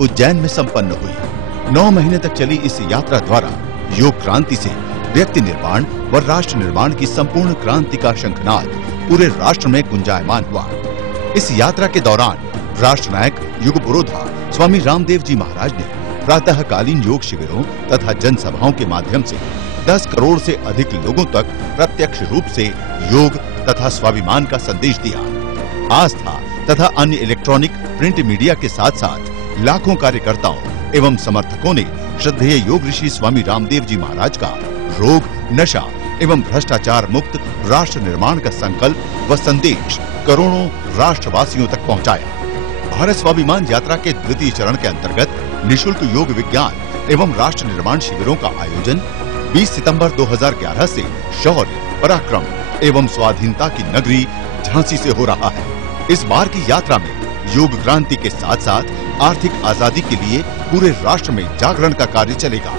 उज्जैन में संपन्न हुई। 9 महीने तक चली इस यात्रा द्वारा योग क्रांति से व्यक्ति निर्माण व राष्ट्र निर्माण की संपूर्ण क्रांति का शंखनाद पूरे राष्ट्र में गुंजायमान हुआ। इस यात्रा के दौरान राष्ट्र नायक युग पुरोधा स्वामी रामदेव जी महाराज ने प्रातःकालीन योग शिविरों तथा जनसभाओं के माध्यम से 10 करोड़ से अधिक लोगों तक प्रत्यक्ष रूप से योग तथा स्वाभिमान का संदेश दिया। आस्था तथा अन्य इलेक्ट्रॉनिक प्रिंट मीडिया के साथ साथ लाखों कार्यकर्ताओं एवं समर्थकों ने श्रद्धेय योग ऋषि स्वामी रामदेव जी महाराज का रोग, नशा एवं भ्रष्टाचार मुक्त राष्ट्र निर्माण का संकल्प व संदेश करोड़ों राष्ट्रवासियों तक पहुंचाया। भारत स्वाभिमान यात्रा के द्वितीय चरण के अंतर्गत निशुल्क योग विज्ञान एवं राष्ट्र निर्माण शिविरों का आयोजन 20 सितंबर 2011 से शौर्य, पराक्रम एवं स्वाधीनता की नगरी झांसी से हो रहा है। इस बार की यात्रा में योग क्रांति के साथ साथ आर्थिक आजादी के लिए पूरे राष्ट्र में जागरण का कार्य चलेगा।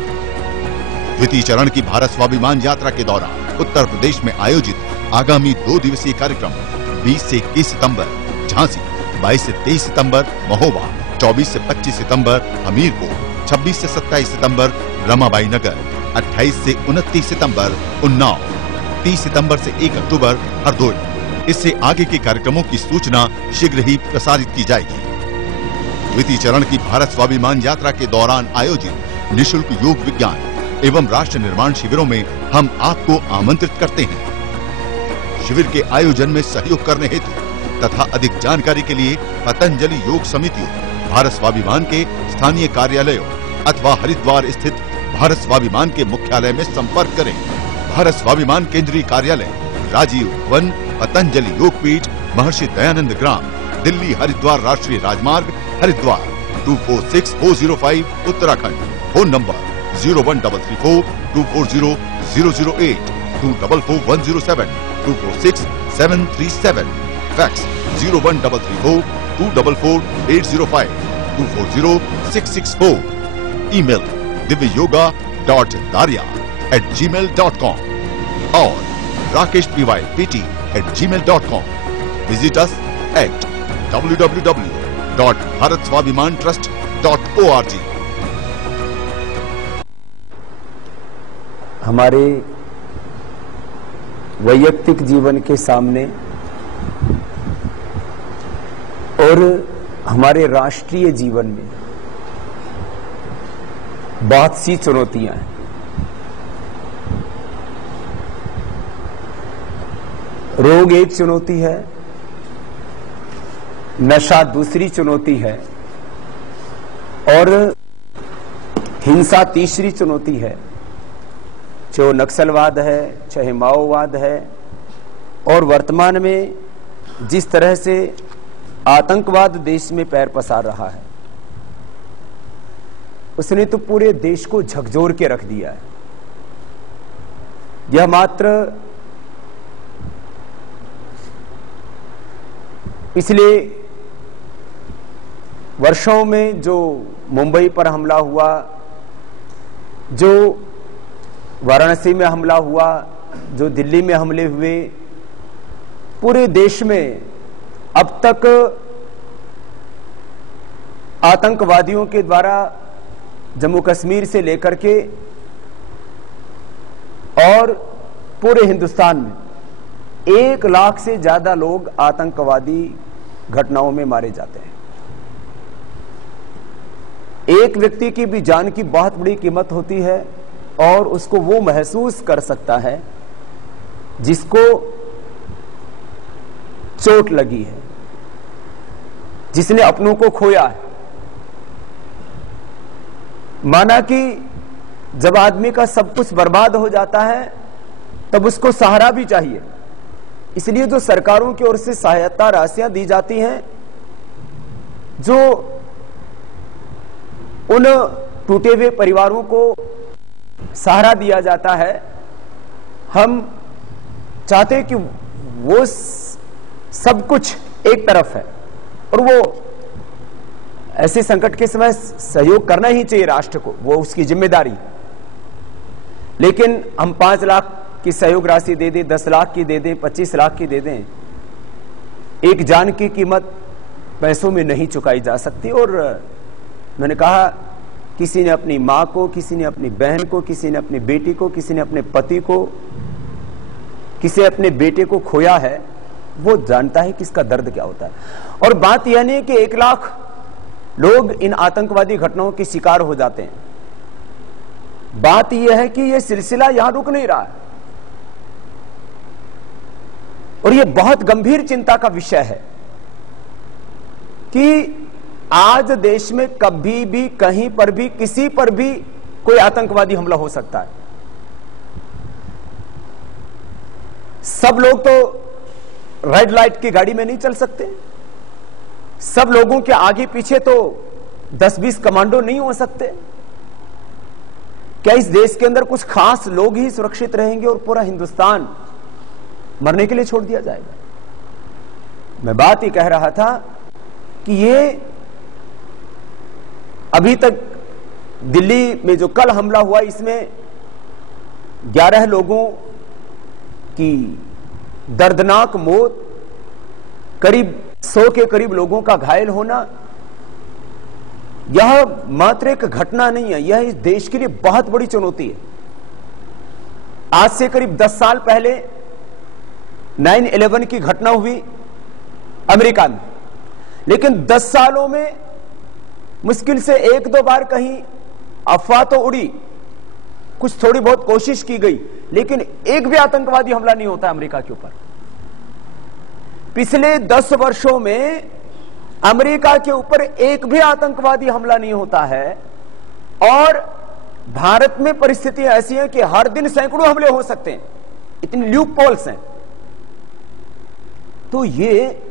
द्वितीय चरण की भारत स्वाभिमान यात्रा के दौरान उत्तर प्रदेश में आयोजित आगामी 2 दिवसीय कार्यक्रम 20 से 21 सितंबर झांसी, 22 से 23 सितंबर महोबा, 24 से 25 सितंबर हमीरपुर, 26 से 27 सितंबर रमाबाई नगर, 28 से 29 सितंबर उन्नाव, 30 सितंबर से 1 अक्टूबर हरदोई। इससे आगे के कार्यक्रमों की सूचना शीघ्र ही प्रसारित की जाएगी। द्वितीय चरण की भारत स्वाभिमान यात्रा के दौरान आयोजित निशुल्क योग विज्ञान एवं राष्ट्र निर्माण शिविरों में हम आपको आमंत्रित करते हैं। शिविर के आयोजन में सहयोग करने हेतु तथा अधिक जानकारी के लिए पतंजलि योग समितियों, भारत स्वाभिमान के स्थानीय कार्यालयों अथवा हरिद्वार स्थित भारत स्वाभिमान के मुख्यालय में संपर्क करें। भारत स्वाभिमान केंद्रीय कार्यालय, राजीव वन, पतंजलि योगपीठ, महर्षि दयानंद ग्राम, दिल्ली हरिद्वार राष्ट्रीय राजमार्ग, Haridwar 246405 Uttarakhand. Phone number 01334 240 008, 244107, 246737। Fax 01334 244 805, 240 664। Email divyayoga.daria@gmail.com और rakeshpypt@gmail.com। Visit us at www.bharatswabhimantrust.org। हमारे वैयक्तिक जीवन के सामने और हमारे राष्ट्रीय जीवन में बहुत सी चुनौतियां हैं। रोग एक चुनौती है, नशा दूसरी चुनौती है और हिंसा तीसरी चुनौती है। चाहे नक्सलवाद है, चाहे माओवाद है, और वर्तमान में जिस तरह से आतंकवाद देश में पैर पसार रहा है, उसने तो पूरे देश को झकझोर के रख दिया है। यह मात्र पिछले वर्षों में जो मुंबई पर हमला हुआ, जो वाराणसी में हमला हुआ, जो दिल्ली में हमले हुए, पूरे देश में अब तक आतंकवादियों के द्वारा जम्मू कश्मीर से लेकर के और पूरे हिंदुस्तान में 1 लाख से ज्यादा लोग आतंकवादी घटनाओं में मारे जाते हैं। एक व्यक्ति की भी जान की बहुत बड़ी कीमत होती है और उसको वो महसूस कर सकता है जिसको चोट लगी है, जिसने अपनों को खोया है। माना कि जब आदमी का सब कुछ बर्बाद हो जाता है तब उसको सहारा भी चाहिए। इसलिए जो सरकारों की ओर से सहायता राशियां दी जाती हैं, जो उन टूटे हुए परिवारों को सहारा दिया जाता है, हम चाहते हैं कि वो सब कुछ एक तरफ है और वो ऐसे संकट के समय सहयोग करना ही चाहिए राष्ट्र को, वो उसकी जिम्मेदारी। लेकिन हम 5 लाख की सहयोग राशि दे दें, 10 लाख की दे दें, 25 लाख की दे दें, एक जान की कीमत पैसों में नहीं चुकाई जा सकती। और मैंने कहा, किसी ने अपनी मां को, किसी ने अपनी बहन को, किसी ने अपनी बेटी को, किसी ने अपने पति को, किसी ने अपने बेटे को खोया है, वो जानता है कि इसका दर्द क्या होता है। और बात यह नहीं कि 1 लाख लोग इन आतंकवादी घटनाओं के शिकार हो जाते हैं। बात यह है कि यह सिलसिला यहां रुक नहीं रहा है और यह बहुत गंभीर चिंता का विषय है कि आज देश में कभी भी, कहीं पर भी, किसी पर भी कोई आतंकवादी हमला हो सकता है। सब लोग तो रेड लाइट की गाड़ी में नहीं चल सकते, सब लोगों के आगे पीछे तो 10-20 कमांडो नहीं हो सकते। क्या इस देश के अंदर कुछ खास लोग ही सुरक्षित रहेंगे और पूरा हिंदुस्तान मरने के लिए छोड़ दिया जाएगा? मैं बात ही कह रहा था कि ये अभी तक दिल्ली में जो कल हमला हुआ, इसमें 11 लोगों की दर्दनाक मौत, करीब 100 के करीब लोगों का घायल होना, यह मात्र एक घटना नहीं है, यह इस देश के लिए बहुत बड़ी चुनौती है। आज से करीब 10 साल पहले 9/11 की घटना हुई अमेरिका में, लेकिन 10 सालों में मुश्किल से 1-2 बार कहीं अफवाह तो उड़ी, कुछ थोड़ी बहुत कोशिश की गई, लेकिन एक भी आतंकवादी हमला नहीं होता अमेरिका के ऊपर। पिछले 10 वर्षों में अमेरिका के ऊपर एक भी आतंकवादी हमला नहीं होता है और भारत में परिस्थितियां ऐसी हैं कि हर दिन सैकड़ों हमले हो सकते हैं, इतनी लूप होल्स हैं। तो ये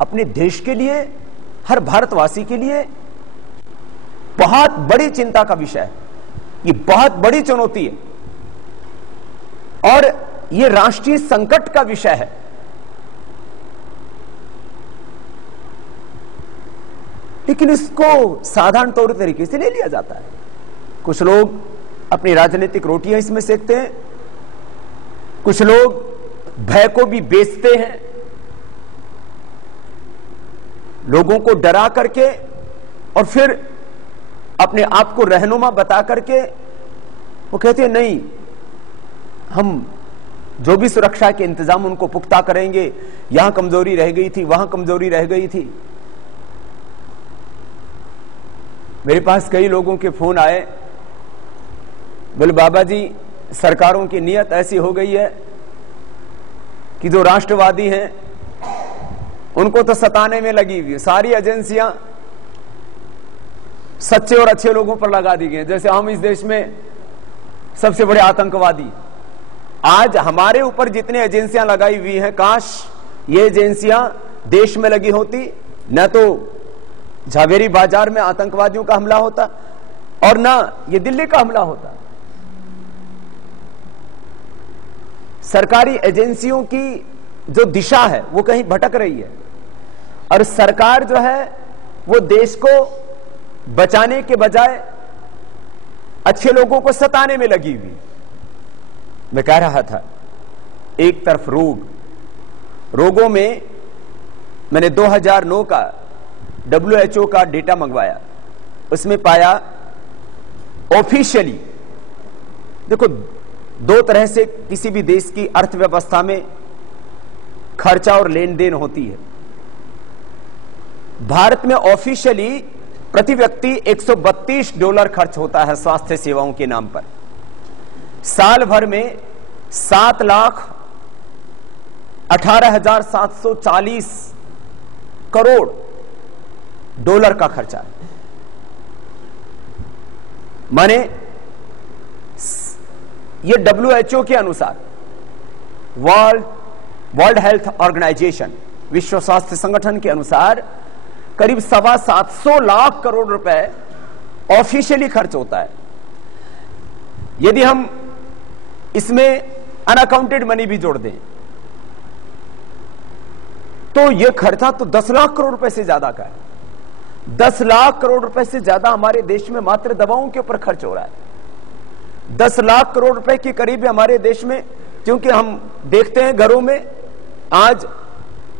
अपने देश के लिए, हर भारतवासी के लिए बहुत बड़ी चिंता का विषय है, ये बहुत बड़ी चुनौती है और ये राष्ट्रीय संकट का विषय है। लेकिन इसको साधारण तौर तरीके से ले लिया जाता है। कुछ लोग अपनी राजनीतिक रोटियां इसमें सेकते हैं, कुछ लोग भय को भी बेचते हैं, लोगों को डरा करके और फिर अपने आप को रहनुमा बता करके वो कहते हैं नहीं, हम जो भी सुरक्षा के इंतजाम उनको पुख्ता करेंगे, यहां कमजोरी रह गई थी, वहां कमजोरी रह गई थी। मेरे पास कई लोगों के फोन आए, बोले बाबा जी सरकारों की नीयत ऐसी हो गई है कि जो राष्ट्रवादी हैं उनको तो सताने में लगी हुई, सारी एजेंसियां सच्चे और अच्छे लोगों पर लगा दी गई, जैसे हम इस देश में सबसे बड़े आतंकवादी। आज हमारे ऊपर जितने एजेंसियां लगाई हुई हैं, काश ये एजेंसियां देश में लगी होती, न तो झावेरी बाजार में आतंकवादियों का हमला होता और ना ये दिल्ली का हमला होता। सरकारी एजेंसियों की जो दिशा है वो कहीं भटक रही है और सरकार जो है वो देश को बचाने के बजाय अच्छे लोगों को सताने में लगी हुई। मैं कह रहा था, एक तरफ रोगों में मैंने 2009 का WHO का डेटा मंगवाया, उसमें पाया ऑफिशियली, देखो 2 तरह से किसी भी देश की अर्थव्यवस्था में खर्चा और लेन देन होती है। भारत में ऑफिशियली प्रति व्यक्ति $132 खर्च होता है स्वास्थ्य सेवाओं के नाम पर। साल भर में 7,18,740 करोड़ डॉलर का खर्चा है। माने ये WHO के अनुसार, वर्ल्ड हेल्थ ऑर्गेनाइजेशन, विश्व स्वास्थ्य संगठन के अनुसार करीब 725 लाख करोड़ रुपए ऑफिशियली खर्च होता है। यदि हम इसमें अनअकाउंटेड मनी भी जोड़ दें तो यह खर्चा तो 10 लाख करोड़ रुपए से ज्यादा का है। 10 लाख करोड़ रुपए से ज्यादा हमारे देश में मात्र दवाओं के ऊपर खर्च हो रहा है। 10 लाख करोड़ रुपए के करीब हमारे देश में, क्योंकि हम देखते हैं घरों में आज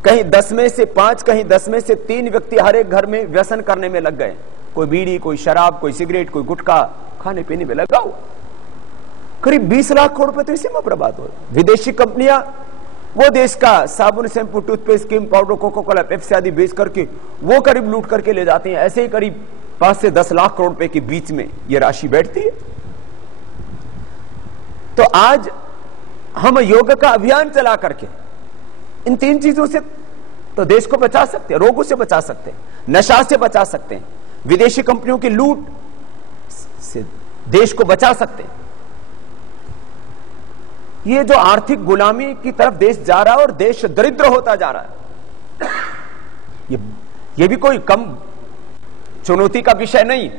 कहीं 10 में से 5, कहीं 10 में से 3 व्यक्ति हर एक घर में व्यसन करने में लग गए, कोई बीड़ी, कोई शराब, कोई सिगरेट, कोई गुटखा खाने पीने में लगा हुआ। करीब 20 लाख करोड़ रुपए तो इसी में बर्बाद हो। विदेशी कंपनियां वो देश का साबुन, shampoo, toothpaste, cream powder, Coca Cola, Pepsi आदि बेच करके वो करीब लूट करके ले जाते हैं। ऐसे ही करीब 5 से 10 लाख करोड़ रुपए के बीच में ये राशि बैठती है। तो आज हम योग का अभियान चला करके इन 3 चीजों से तो देश को बचा सकते हैं, रोगों से बचा सकते हैं, नशा से बचा सकते हैं, विदेशी कंपनियों की लूट से देश को बचा सकते हैं। ये जो आर्थिक गुलामी की तरफ देश जा रहा है और देश दरिद्र होता जा रहा है, ये भी कोई कम चुनौती का विषय नहीं।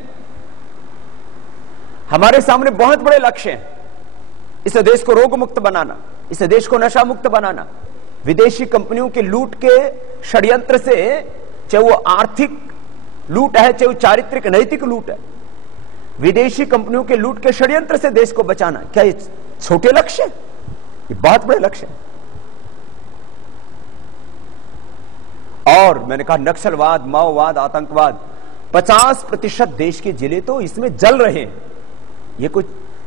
हमारे सामने बहुत बड़े लक्ष्य हैं। इस देश को रोग मुक्त बनाना, इस देश को नशा मुक्त बनाना, विदेशी कंपनियों के लूट के षड्यंत्र से, चाहे वो आर्थिक लूट है, चाहे वो चारित्रिक नैतिक लूट है, विदेशी कंपनियों के लूट के षड्यंत्र से देश को बचाना, क्या ये छोटे लक्ष्य है? ये बहुत बड़े लक्ष्य है। और मैंने कहा नक्सलवाद, माओवाद, आतंकवाद, 50% देश के जिले तो इसमें जल रहे हैं। ये कोई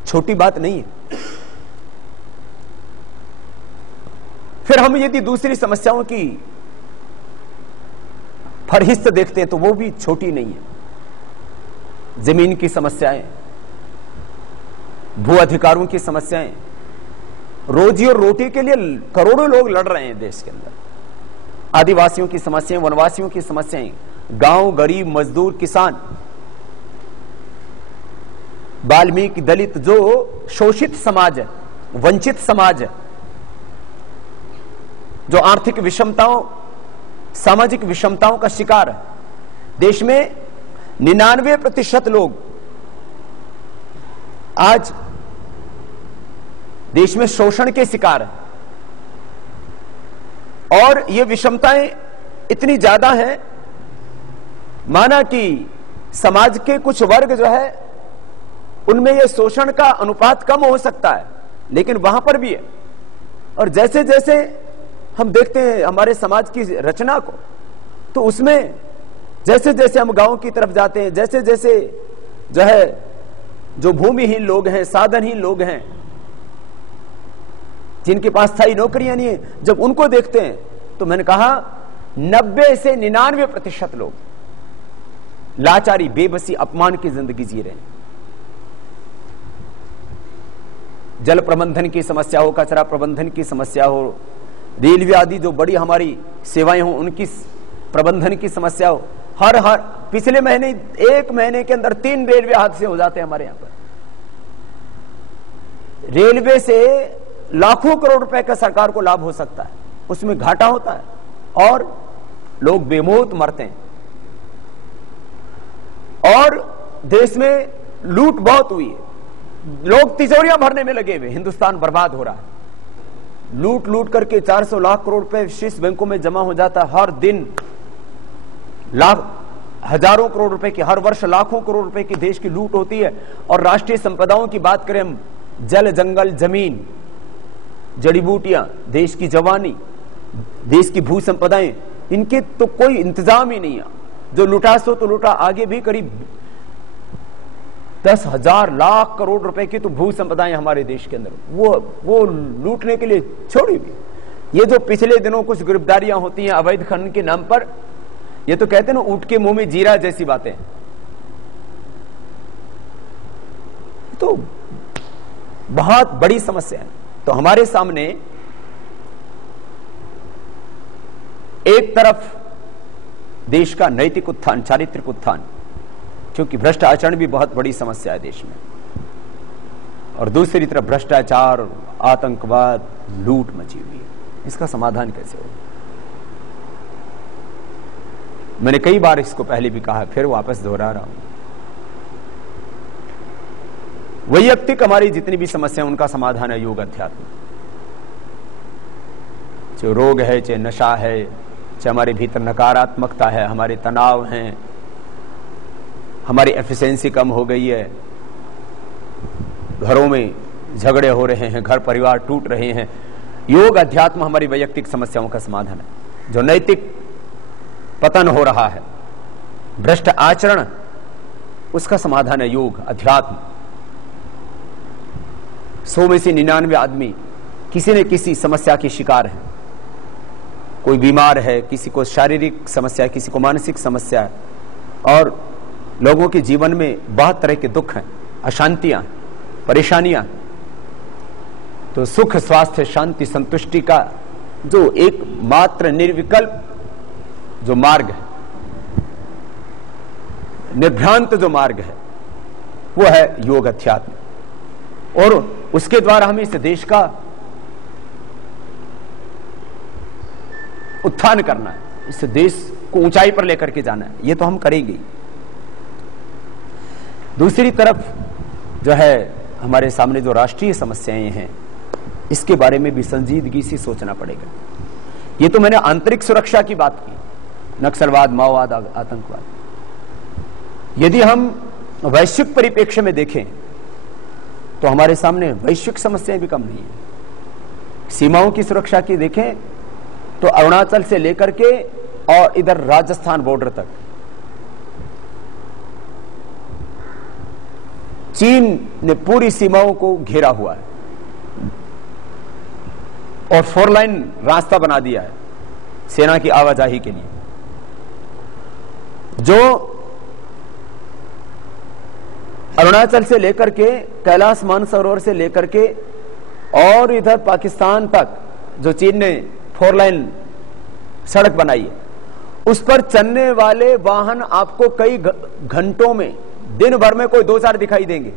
छोटी बात नहीं है। फिर हम यदि दूसरी समस्याओं की फरहिस्त देखते हैं तो वो भी छोटी नहीं है। जमीन की समस्याएं, भू अधिकारों की समस्याएं, रोजी और रोटी के लिए करोड़ों लोग लड़ रहे हैं देश के अंदर। आदिवासियों की समस्याएं, वनवासियों की समस्याएं, गांव, गरीब, मजदूर, किसान, वाल्मीकि, दलित, जो शोषित समाज है, वंचित समाज है, जो आर्थिक विषमताओं, सामाजिक विषमताओं का शिकार है। देश में 99% लोग आज देश में शोषण के शिकार है। और ये विषमताएं इतनी ज्यादा हैं, माना कि समाज के कुछ वर्ग जो है उनमें ये शोषण का अनुपात कम हो सकता है, लेकिन वहां पर भी है। और जैसे जैसे हम देखते हैं हमारे समाज की रचना को, तो उसमें जैसे जैसे हम गांव की तरफ जाते हैं, जैसे जैसे जो है जो भूमिहीन लोग हैं, साधनहीन लोग हैं, जिनके पास स्थायी नौकरियां नहीं है, जब उनको देखते हैं तो मैंने कहा 90 से 99% लोग लाचारी, बेबसी, अपमान की जिंदगी जी रहे हैं। जल प्रबंधन की समस्या हो, कचरा प्रबंधन की समस्या हो, रेलवे आदि जो बड़ी हमारी सेवाएं हो उनकी प्रबंधन की समस्या हो। हर पिछले महीने, 1 महीने के अंदर 3 रेलवे हादसे हो जाते हैं हमारे यहां पर। रेलवे से लाखों करोड़ रुपए का सरकार को लाभ हो सकता है, उसमें घाटा होता है और लोग बेमौत मरते हैं। और देश में लूट बहुत हुई है, लोग तिजोरियां भरने में लगे हुए, हिंदुस्तान बर्बाद हो रहा है। लूट लूट करके 400 लाख करोड़ रुपए शीर्ष बैंकों में जमा हो जाता है। हर दिन हजारों करोड़ रुपए की, हर वर्ष लाखों करोड़ रुपए की देश की लूट होती है। और राष्ट्रीय संपदाओं की बात करें हम, जल, जंगल, जमीन, जड़ी बूटियां, देश की जवानी, देश की भू संपदाएं, इनके तो कोई इंतजाम ही नहीं है। जो लुटा सो तो लुटा, आगे भी करीब 10,000 लाख करोड़ रुपए की तो भू संपदाएं हमारे देश के अंदर, वो लूटने के लिए छोड़ी हुई। ये जो पिछले दिनों कुछ गिरफ्तारियां होती हैं अवैध खनन के नाम पर, ये तो कहते हैं ना ऊंट के मुंह में जीरा जैसी बातें। तो बहुत बड़ी समस्या है। तो हमारे सामने एक तरफ देश का नैतिक उत्थान, चारित्रिक उत्थान, क्योंकि भ्रष्ट आचरण भी बहुत बड़ी समस्या है देश में, और दूसरी तरफ भ्रष्टाचार, आतंकवाद, लूट मची हुई है। इसका समाधान कैसे होगा? मैंने कई बार इसको पहले भी कहा, फिर वापस दोहरा रहा हूं। वैयक्तिक हमारी जितनी भी समस्या, उनका समाधान है योग अध्यात्म। चाहे रोग है, चाहे नशा है, चाहे हमारे भीतर नकारात्मकता है, हमारे तनाव हैं, हमारी एफिशिएंसी कम हो गई है, घरों में झगड़े हो रहे हैं, घर परिवार टूट रहे हैं, योग अध्यात्म हमारी वैयक्तिक समस्याओं का समाधान है। जो नैतिक पतन हो रहा है, भ्रष्ट आचरण उसका समाधान है योग, अध्यात्म। 100 में से 99 आदमी किसी न किसी समस्या के शिकार हैं। कोई बीमार है, किसी को शारीरिक समस्या है, किसी को मानसिक समस्या है, और लोगों के जीवन में बहुत तरह के दुख हैं, अशांतियां, परेशानियां। तो सुख, स्वास्थ्य, शांति, संतुष्टि का जो एक मात्र निर्विकल्प जो मार्ग है, निर्भ्रांत जो मार्ग है, वो है योग, अध्यात्म। और उसके द्वारा हमें इस देश का उत्थान करना है, इस देश को ऊंचाई पर लेकर के जाना है। ये तो हम करेंगे। दूसरी तरफ जो है हमारे सामने जो राष्ट्रीय समस्याएं हैं, इसके बारे में भी संजीदगी से सोचना पड़ेगा। ये तो मैंने आंतरिक सुरक्षा की बात की, नक्सलवाद, माओवाद, आतंकवाद। यदि हम वैश्विक परिप्रेक्ष्य में देखें तो हमारे सामने वैश्विक समस्याएं भी कम नहीं है। सीमाओं की सुरक्षा की देखें तो अरुणाचल से लेकर के और इधर राजस्थान बॉर्डर तक चीन ने पूरी सीमाओं को घेरा हुआ है और 4 लाइन रास्ता बना दिया है सेना की आवाजाही के लिए। जो अरुणाचल से लेकर के कैलाश मानसरोवर से लेकर के और इधर पाकिस्तान तक जो चीन ने 4 लाइन सड़क बनाई है, उस पर चलने वाले वाहन आपको कई घंटों में, दिन भर में कोई 2-4 दिखाई देंगे।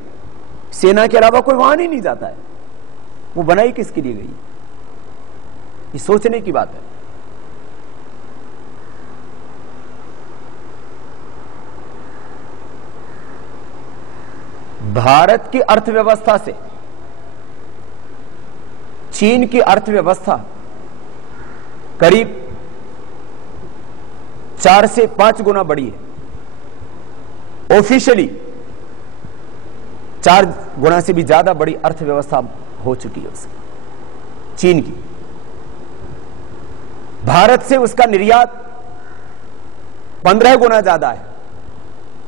सेना के अलावा कोई वाहन ही नहीं जाता है। वो बनाई किसके लिए गई? ये सोचने की बात है। भारत की अर्थव्यवस्था से चीन की अर्थव्यवस्था करीब 4 से 5 गुना बड़ी है। ऑफिशियली 4 गुना से भी ज्यादा बड़ी अर्थव्यवस्था हो चुकी है उसकी, चीन की। भारत से उसका निर्यात 15 गुना ज्यादा है,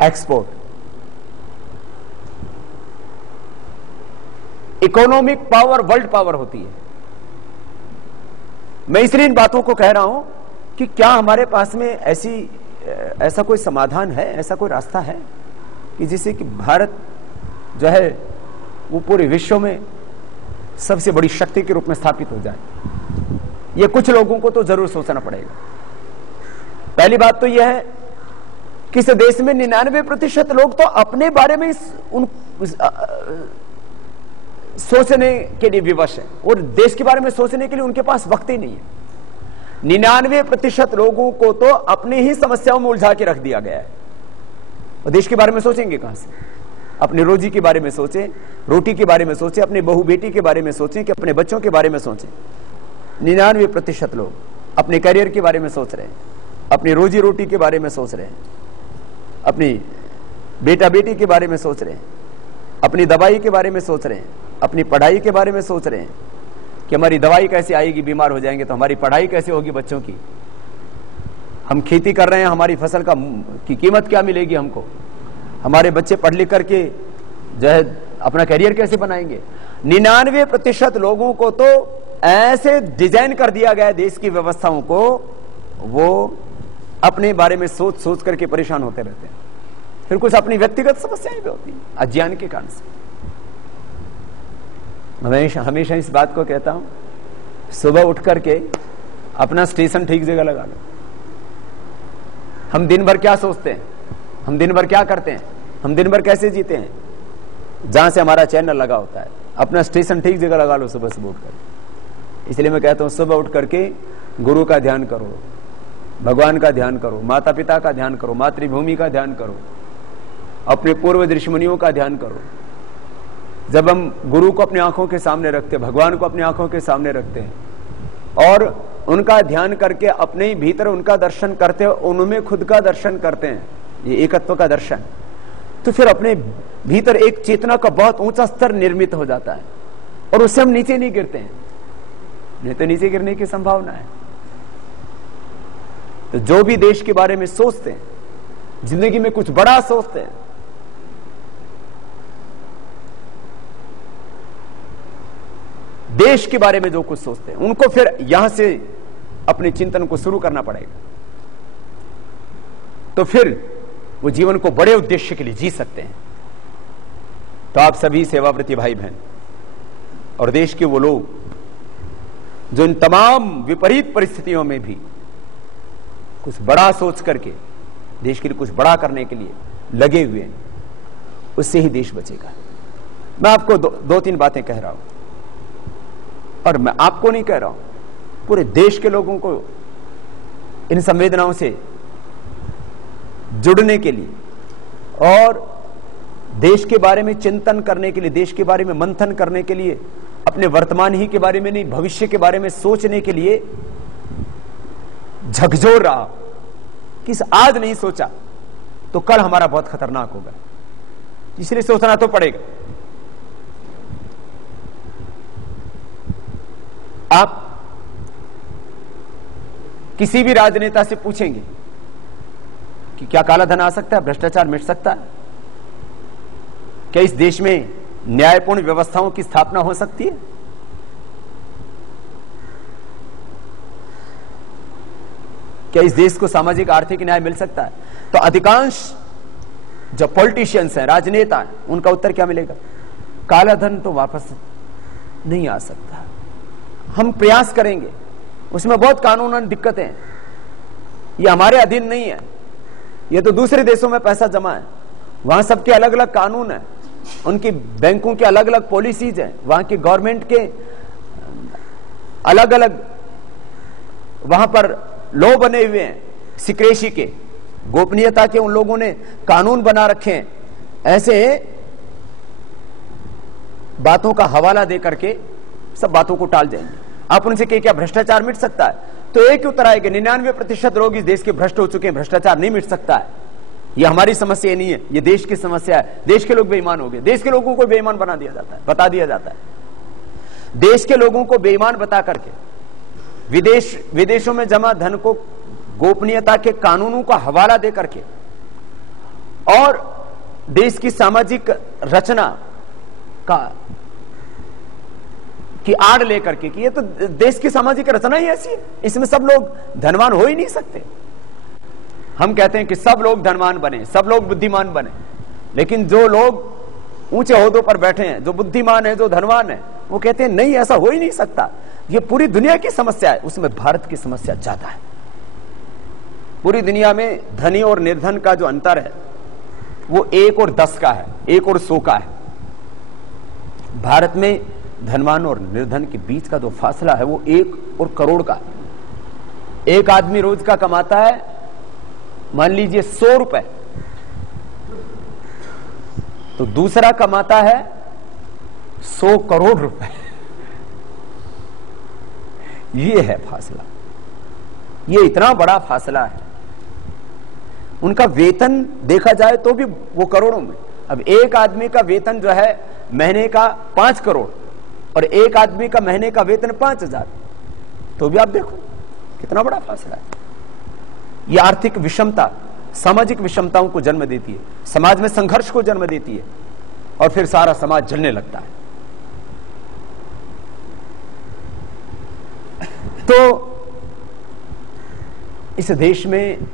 export. Economic power world power होती है। मैं इसलिए इन बातों को कह रहा हूं कि क्या हमारे पास में ऐसा कोई समाधान है, ऐसा कोई रास्ता है कि जिससे कि भारत जो है वो पूरे विश्व में सबसे बड़ी शक्ति के रूप में स्थापित हो जाए। ये कुछ लोगों को तो जरूर सोचना पड़ेगा। पहली बात तो यह है कि इस देश में 99% लोग तो अपने बारे में सोचने के लिए विवश है और देश के बारे में सोचने के लिए उनके पास वक्त ही नहीं है। 99% लोगों को तो अपनी ही समस्याओं में उलझा के रख दिया गया है और देश के बारे में सोचेंगे कहां से? अपनी रोजी के बारे में सोचें, रोटी के बारे में सोचें, अपनी बहू बेटी के बारे में सोचें कि अपने बच्चों के बारे में सोचें। 99% लोग अपने करियर के बारे में सोच रहे हैं, अपनी रोजी रोटी के बारे में सोच रहे हैं, अपनी बेटा बेटी के बारे में सोच रहे हैं, अपनी दवाई के बारे में सोच रहे हैं, अपनी पढ़ाई के बारे में सोच रहे हैं कि हमारी दवाई कैसे आएगी, बीमार हो जाएंगे तो हमारी पढ़ाई कैसे होगी बच्चों की। हम खेती कर रहे हैं, हमारी फसल की कीमत क्या मिलेगी हमको, हमारे बच्चे पढ़ लिख करके जो है अपना करियर कैसे बनाएंगे। 99% लोगों को तो ऐसे डिजाइन कर दिया गया देश की व्यवस्थाओं को, वो अपने बारे में सोच सोच करके परेशान होते रहते हैं। फिर कुछ अपनी व्यक्तिगत समस्याएं भी होती हैं अज्ञान के कारण से। हमेशा इस बात को कहता हूं, सुबह उठ करके अपना स्टेशन ठीक जगह लगा लो। हम दिन भर क्या सोचते हैं, हम दिन भर क्या करते हैं, हम दिन भर कैसे जीते हैं, जहां से हमारा चैनल लगा होता है, अपना स्टेशन ठीक जगह लगा लो सुबह सुबह उठ कर। इसलिए मैं कहता हूं सुबह उठ करके गुरु का ध्यान करो, भगवान का ध्यान करो, माता पिता का ध्यान करो, मातृभूमि का ध्यान करो, अपने पूर्व ऋषिमुनियों का ध्यान करो। जब हम गुरु को अपनी आंखों के सामने रखते हैं, भगवान को अपनी आंखों के सामने रखते हैं और उनका ध्यान करके अपने ही भीतर उनका दर्शन करते हैं, उनमें खुद का दर्शन करते हैं, ये एकत्व का दर्शन, तो फिर अपने भीतर एक चेतना का बहुत ऊंचा स्तर निर्मित हो जाता है और उससे हम नीचे नहीं गिरते हैं, नहीं तो नीचे गिरने की संभावना है। तो जो भी देश के बारे में सोचते हैं, जिंदगी में कुछ बड़ा सोचते हैं, देश के बारे में जो कुछ सोचते हैं उनको फिर यहां से अपने चिंतन को शुरू करना पड़ेगा, तो फिर वो जीवन को बड़े उद्देश्य के लिए जी सकते हैं। तो आप सभी सेवाव्रती भाई बहन और देश के वो लोग जो इन तमाम विपरीत परिस्थितियों में भी कुछ बड़ा सोच करके देश के लिए कुछ बड़ा करने के लिए लगे हुए हैं, उससे ही देश बचेगा। मैं आपको दो तीन बातें कह रहा हूं, और मैं आपको नहीं कह रहा हूं, पूरे देश के लोगों को इन संवेदनाओं से जुड़ने के लिए और देश के बारे में चिंतन करने के लिए, देश के बारे में मंथन करने के लिए, अपने वर्तमान ही के बारे में नहीं भविष्य के बारे में सोचने के लिए झकझोर रहा कि आज नहीं सोचा तो कल हमारा बहुत खतरनाक होगा, इसलिए सोचना तो पड़ेगा। आप किसी भी राजनेता से पूछेंगे कि क्या काला धन आ सकता है, भ्रष्टाचार मिट सकता है, क्या इस देश में न्यायपूर्ण व्यवस्थाओं की स्थापना हो सकती है? क्या इस देश को सामाजिक आर्थिक न्याय मिल सकता है? तो अधिकांश जो पॉलिटिशियंस हैं, राजनेता हैं, उनका उत्तर क्या मिलेगा? काला धन तो वापस नहीं आ सकता। हम प्रयास करेंगे, उसमें बहुत कानूनन दिक्कतें हैं, ये हमारे अधीन नहीं है, ये तो दूसरे देशों में पैसा जमा है, वहां सबके अलग अलग कानून है, उनकी बैंकों के अलग अलग पॉलिसीज हैं, वहां की गवर्नमेंट के अलग अलग वहां पर लॉ बने हुए हैं, सिक्रेसी के, गोपनीयता के उन लोगों ने कानून बना रखे हैं। ऐसे बातों का हवाला दे करके सब बातों को टाल जाएंगे। आप उनसे कहिए क्या भ्रष्टाचार मिट सकता है, तो एक ही उत्तर आएगा, 99% लोग इस देश के भ्रष्ट हो चुके हैं, भ्रष्टाचार नहीं मिट सकता है। ये हमारी समस्या नहीं है, ये देश की समस्या है। देश के लोग बेईमान हो गए, देश के लोगों को बेईमान बना दिया जाता है, बता दिया जाता है। देश के लोगों को बेईमान बता करके विदेशों में जमा धन को गोपनीयता के कानूनों का हवाला दे करके और देश की सामाजिक रचना की आड़ लेकर के कि ये तो देश की सामाजिक रचना ही ऐसी है, इसमें सब लोग धनवान हो ही नहीं सकते। हम कहते हैं कि सब लोग धनवान बने, सब लोग बुद्धिमान बने, लेकिन जो लोग ऊंचे ओहदों पर बैठे हैं, जो बुद्धिमान है, जो धनवान है, वो कहते हैं नहीं, ऐसा हो ही नहीं सकता। ये पूरी दुनिया की समस्या है, उसमें भारत की समस्या ज्यादा है। पूरी दुनिया में धनी और निर्धन का जो अंतर है वो 1 और 10 का है, 1 और 100 का है। भारत में धनवान और निर्धन के बीच का जो फासला है वो 1 और करोड़ का। एक आदमी रोज का कमाता है मान लीजिए 100 रुपए, तो दूसरा कमाता है 100 करोड़ रुपए। ये है फासला, ये इतना बड़ा फासला है। उनका वेतन देखा जाए तो भी वो करोड़ों में। अब एक आदमी का वेतन जो है महीने का 5 करोड़ और एक आदमी का महीने का वेतन 5,000, तो भी आप देखो कितना बड़ा फासला है। ये आर्थिक विषमता सामाजिक विषमताओं को जन्म देती है, समाज में संघर्ष को जन्म देती है, और फिर सारा समाज जलने लगता है। तो इस देश में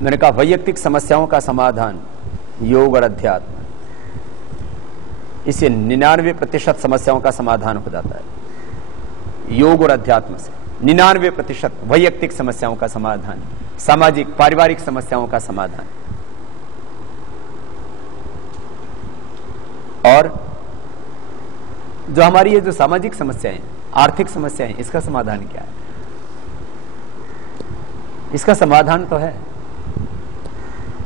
मैंने कहा वैयक्तिक समस्याओं का समाधान योग और अध्यात्म, इससे 99% समस्याओं का समाधान हो जाता है। योग और अध्यात्म से 99% वैयक्तिक समस्याओं का समाधान, सामाजिक पारिवारिक समस्याओं का समाधान। और जो हमारी ये जो सामाजिक समस्याएं, आर्थिक समस्याएं, इसका समाधान क्या है? इसका समाधान तो है,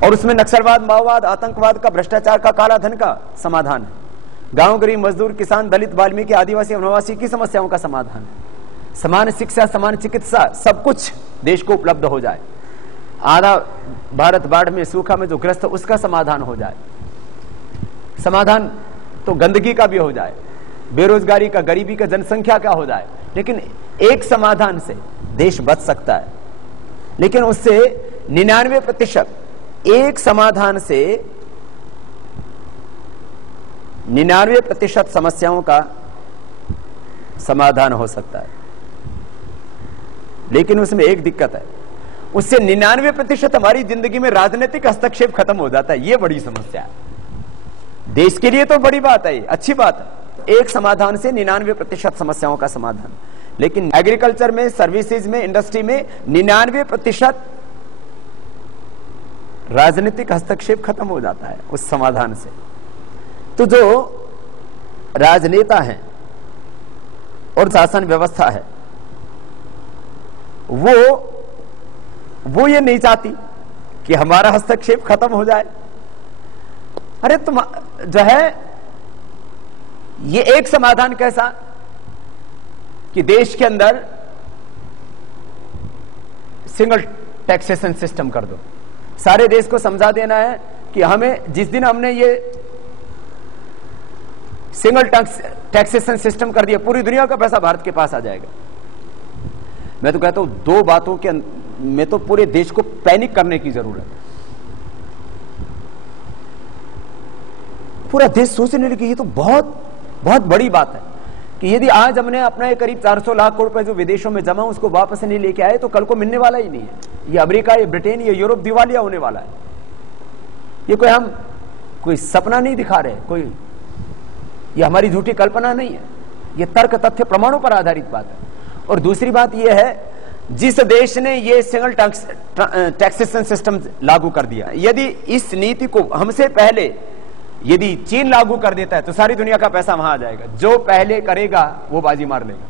और उसमें नक्सलवाद, माओवाद, आतंकवाद का, भ्रष्टाचार का, काला धन का समाधान है। गांव, गरीब, मजदूर, किसान, दलित, वाल्मीकि, आदिवासी, वनवासी की समस्याओं का समाधान है। समान शिक्षा, समान चिकित्सा, सब कुछ देश को उपलब्ध हो जाए। आधा भारत बाढ़ में, सूखा में जो ग्रस्त, उसका समाधान हो जाए। समाधान तो गंदगी का भी हो जाए, बेरोजगारी का, गरीबी का, जनसंख्या का हो जाए। लेकिन एक समाधान से देश बच सकता है, लेकिन उससे 99% एक समाधान से 99% समस्याओं का समाधान हो सकता है, लेकिन उसमें एक दिक्कत है, उससे 99% हमारी जिंदगी में राजनीतिक हस्तक्षेप खत्म हो जाता है। यह बड़ी समस्या है। देश के लिए तो बड़ी बात है, अच्छी बात है, एक समाधान से 99% समस्याओं का समाधान, लेकिन एग्रीकल्चर में, सर्विसेज में, इंडस्ट्री में 99% राजनीतिक हस्तक्षेप खत्म हो जाता है उस समाधान से। तो जो राजनेता हैं और शासन व्यवस्था है, वो ये नहीं चाहती कि हमारा हस्तक्षेप खत्म हो जाए। अरे तुम जो है, ये एक समाधान कैसा कि देश के अंदर सिंगल टैक्सेशन सिस्टम कर दो, सारे देश को समझा देना है कि हमें जिस दिन हमने ये सिंगल टैक्सेशन सिस्टम कर दिया, पूरी दुनिया का पैसा भारत के पास आ जाएगा। मैं तो कहता हूं दो बातों के में तो पूरे देश को पैनिक करने की जरूरत है। पूरा देश सोचने लगे ये तो बहुत बहुत बड़ी बात है कि यदि आज हमने अपना करीब 400 लाख करोड़ रुपए जो विदेशों में जमा उसको वापस नहीं लेके आए तो कल को मिलने वाला ही नहीं है। ये अमेरिका, ये ब्रिटेन, ये यूरोप दिवालिया होने वाला है। ये कोई सपना नहीं दिखा रहे, ये हमारी झूठी कल्पना नहीं है, ये तर्क तथ्य प्रमाणों पर आधारित बात है। और दूसरी बात यह है, जिस देश ने ये सिंगल टैक्सेशन सिस्टम लागू कर दिया, यदि इस नीति को हमसे पहले यदि चीन लागू कर देता है तो सारी दुनिया का पैसा वहां आ जाएगा। जो पहले करेगा वो बाजी मार लेगा।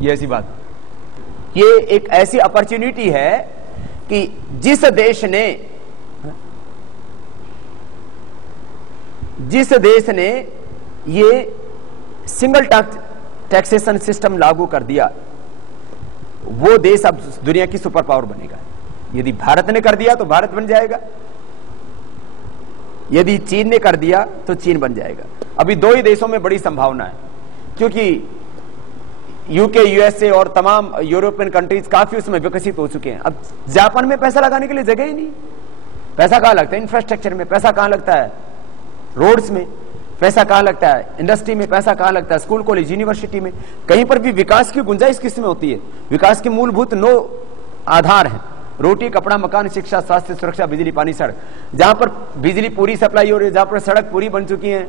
ये ऐसी बात, ये एक ऐसी अपॉर्चुनिटी है कि जिस देश ने ये सिंगल टैक्सेशन सिस्टम लागू कर दिया, वो देश अब दुनिया की सुपर पावर बनेगा। यदि भारत ने कर दिया तो भारत बन जाएगा, यदि चीन ने कर दिया तो चीन बन जाएगा। अभी दो ही देशों में बड़ी संभावना है, क्योंकि यूके, यूएसए और तमाम यूरोपियन कंट्रीज काफी उसमें विकसित हो चुके हैं। अब जापान में पैसा लगाने के लिए जगह ही नहीं। पैसा कहां लगता है? इंफ्रास्ट्रक्चर में। पैसा कहां लगता है? रोड्स में। पैसा कहां लगता है? इंडस्ट्री में। पैसा कहां लगता है? स्कूल, कॉलेज, यूनिवर्सिटी में। कहीं पर भी विकास की गुंजाइश किसमें होती है? विकास के मूलभूत 9 आधार हैं: रोटी, कपड़ा, मकान, शिक्षा, स्वास्थ्य, सुरक्षा, बिजली, पानी, सड़क। जहां पर बिजली पूरी सप्लाई हो रही है, जहां पर सड़क पूरी बन चुकी है,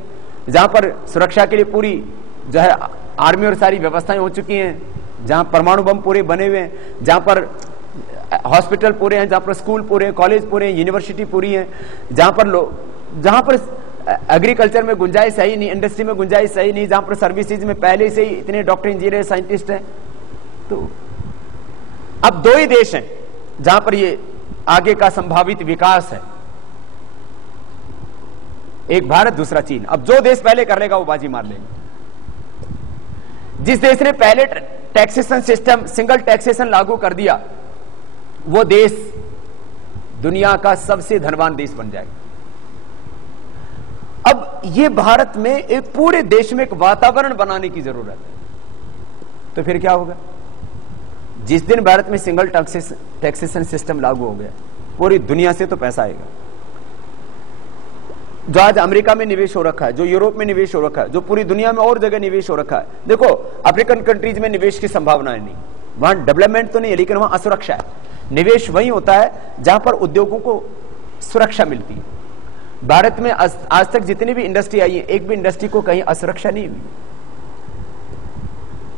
जहां पर सुरक्षा के लिए पूरी जो है आर्मी और सारी व्यवस्थाएं हो चुकी हैं, जहां परमाणु बम पूरे बने हुए हैं, जहां पर हॉस्पिटल पूरे हैं, जहां पर स्कूल पूरे हैं, कॉलेज पूरे हैं, यूनिवर्सिटी पूरी है, जहां पर एग्रीकल्चर में गुंजाइश है ही नहीं, इंडस्ट्री में गुंजाइश है ही नहीं, जहां पर सर्विसेज में पहले से ही इतने डॉक्टर, इंजीनियर, साइंटिस्ट हैं। तो अब दो ही देश हैं जहां पर ये आगे का संभावित विकास है, एक भारत, दूसरा चीन। अब जो देश पहले कर लेगा वो बाजी मार लेगा। जिस देश ने पहले टैक्सेशन सिस्टम, सिंगल टैक्सेशन लागू कर दिया, वो देश दुनिया का सबसे धनवान देश बन जाएगा। अब ये भारत में एक पूरे देश में एक वातावरण बनाने की जरूरत है। तो फिर क्या होगा? जिस दिन भारत में सिंगल टैक्सेशन सिस्टम लागू हो गया, पूरी दुनिया से तो पैसा आएगा। जो आज अमेरिका में निवेश हो रखा है, जो यूरोप में निवेश हो रखा है, जो पूरी दुनिया में और जगह निवेश हो रखा है। देखो, अफ्रीकन कंट्रीज में निवेश की संभावनाएं नहीं, वहां डेवलपमेंट तो नहीं है, लेकिन वहां असुरक्षा है। निवेश वहीं होता है जहां पर उद्योगों को सुरक्षा मिलती है। भारत में आज तक जितनी भी इंडस्ट्री आई है, एक भी इंडस्ट्री को कहीं असुरक्षा नहीं हुई।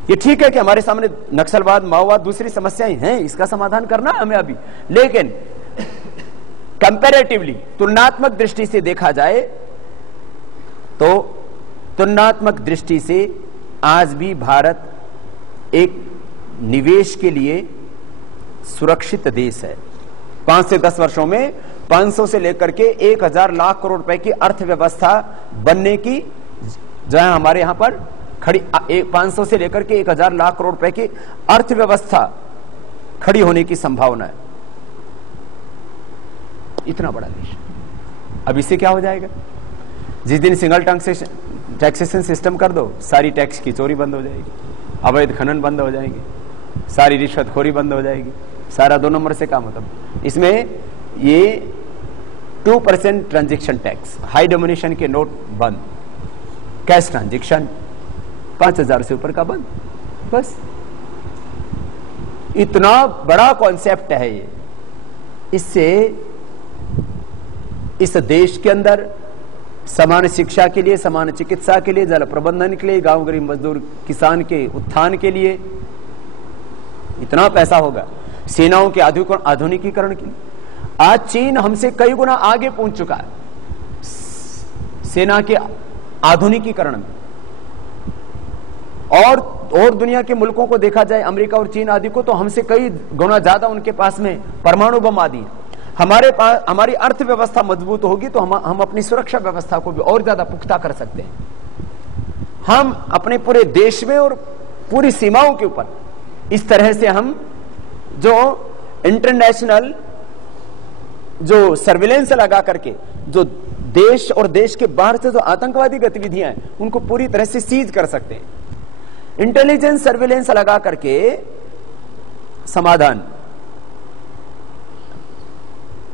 ये ठीक है कि हमारे सामने नक्सलवाद, माओवाद, दूसरी समस्याएं हैं, इसका समाधान करना हमें अभी, लेकिन कंपैरेटिवली, तुलनात्मक दृष्टि से देखा जाए तो तुलनात्मक दृष्टि से आज भी भारत एक निवेश के लिए सुरक्षित देश है। 5 से 10 वर्षों में 500 से लेकर के 1000 लाख करोड़ रुपए की अर्थव्यवस्था बनने की जो है हमारे यहां पर खड़ी, 500 से लेकर के 1000 लाख करोड़ रुपए की अर्थव्यवस्था खड़ी होने की संभावना है। इतना बड़ा देश। अब इससे क्या हो जाएगा? जिस दिन सिंगल टैक्सेशन सिस्टम कर दो, सारी टैक्स की चोरी बंद हो जाएगी, अवैध खनन बंद हो जाएगी, सारी रिश्वतखोरी बंद हो जाएगी, सारा 2 नंबर से काम होता है। इसमें ये 2% ट्रांजैक्शन टैक्स, हाई डोमिनेशन के नोट बंद, कैश ट्रांजैक्शन, 5,000 से ऊपर का बंद। बस इतना बड़ा कॉन्सेप्ट है ये। इससे इस देश के अंदर समान शिक्षा के लिए, समान चिकित्सा के लिए, जल प्रबंधन के लिए, गांव गरीब मजदूर किसान के उत्थान के लिए इतना पैसा होगा। सेनाओं के आधुनिकीकरण के लिए आज चीन हमसे कई गुना आगे पहुंच चुका है सेना के आधुनिकीकरण में। और दुनिया के मुल्कों को देखा जाए, अमेरिका और चीन आदि को, तो हमसे कई गुना ज्यादा उनके पास में परमाणु बम आदि है। हमारे पास हमारी अर्थव्यवस्था मजबूत होगी तो हम अपनी सुरक्षा व्यवस्था को भी और ज्यादा पुख्ता कर सकते हैं। हम अपने पूरे देश में और पूरी सीमाओं के ऊपर इस तरह से हम जो इंटरनेशनल जो सर्विलेंस लगा करके जो देश और देश के बाहर से जो आतंकवादी गतिविधियां हैं उनको पूरी तरह से सीज कर सकते हैं। इंटेलिजेंस सर्विलेंस लगा करके समाधान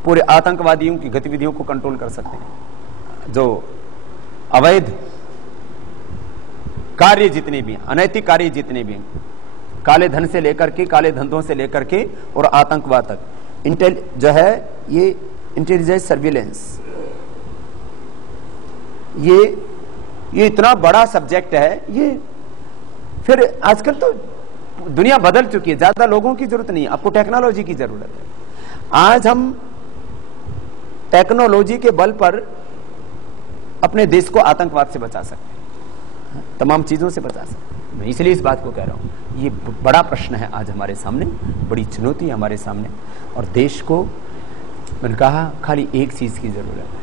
पूरे आतंकवादियों की गतिविधियों को कंट्रोल कर सकते हैं। जो अवैध कार्य जितने भी, अनैतिक कार्य जितने भी, काले धन से लेकर के, काले धंधों से लेकर के और आतंकवाद तक, जो है ये इंटेलिजेंस सर्विलेंस, ये इतना बड़ा सब्जेक्ट है। ये फिर आजकल तो दुनिया बदल चुकी है, ज्यादा लोगों की जरूरत नहीं है, आपको टेक्नोलॉजी की जरूरत है। आज हम टेक्नोलॉजी के बल पर अपने देश को आतंकवाद से बचा सकते हैं, तमाम चीजों से बचा सकते हैं। मैं इसलिए इस बात को कह रहा हूं, ये बड़ा प्रश्न है आज हमारे सामने, बड़ी चुनौती है हमारे सामने। और देश को, मैंने कहा, खाली एक चीज की जरूरत है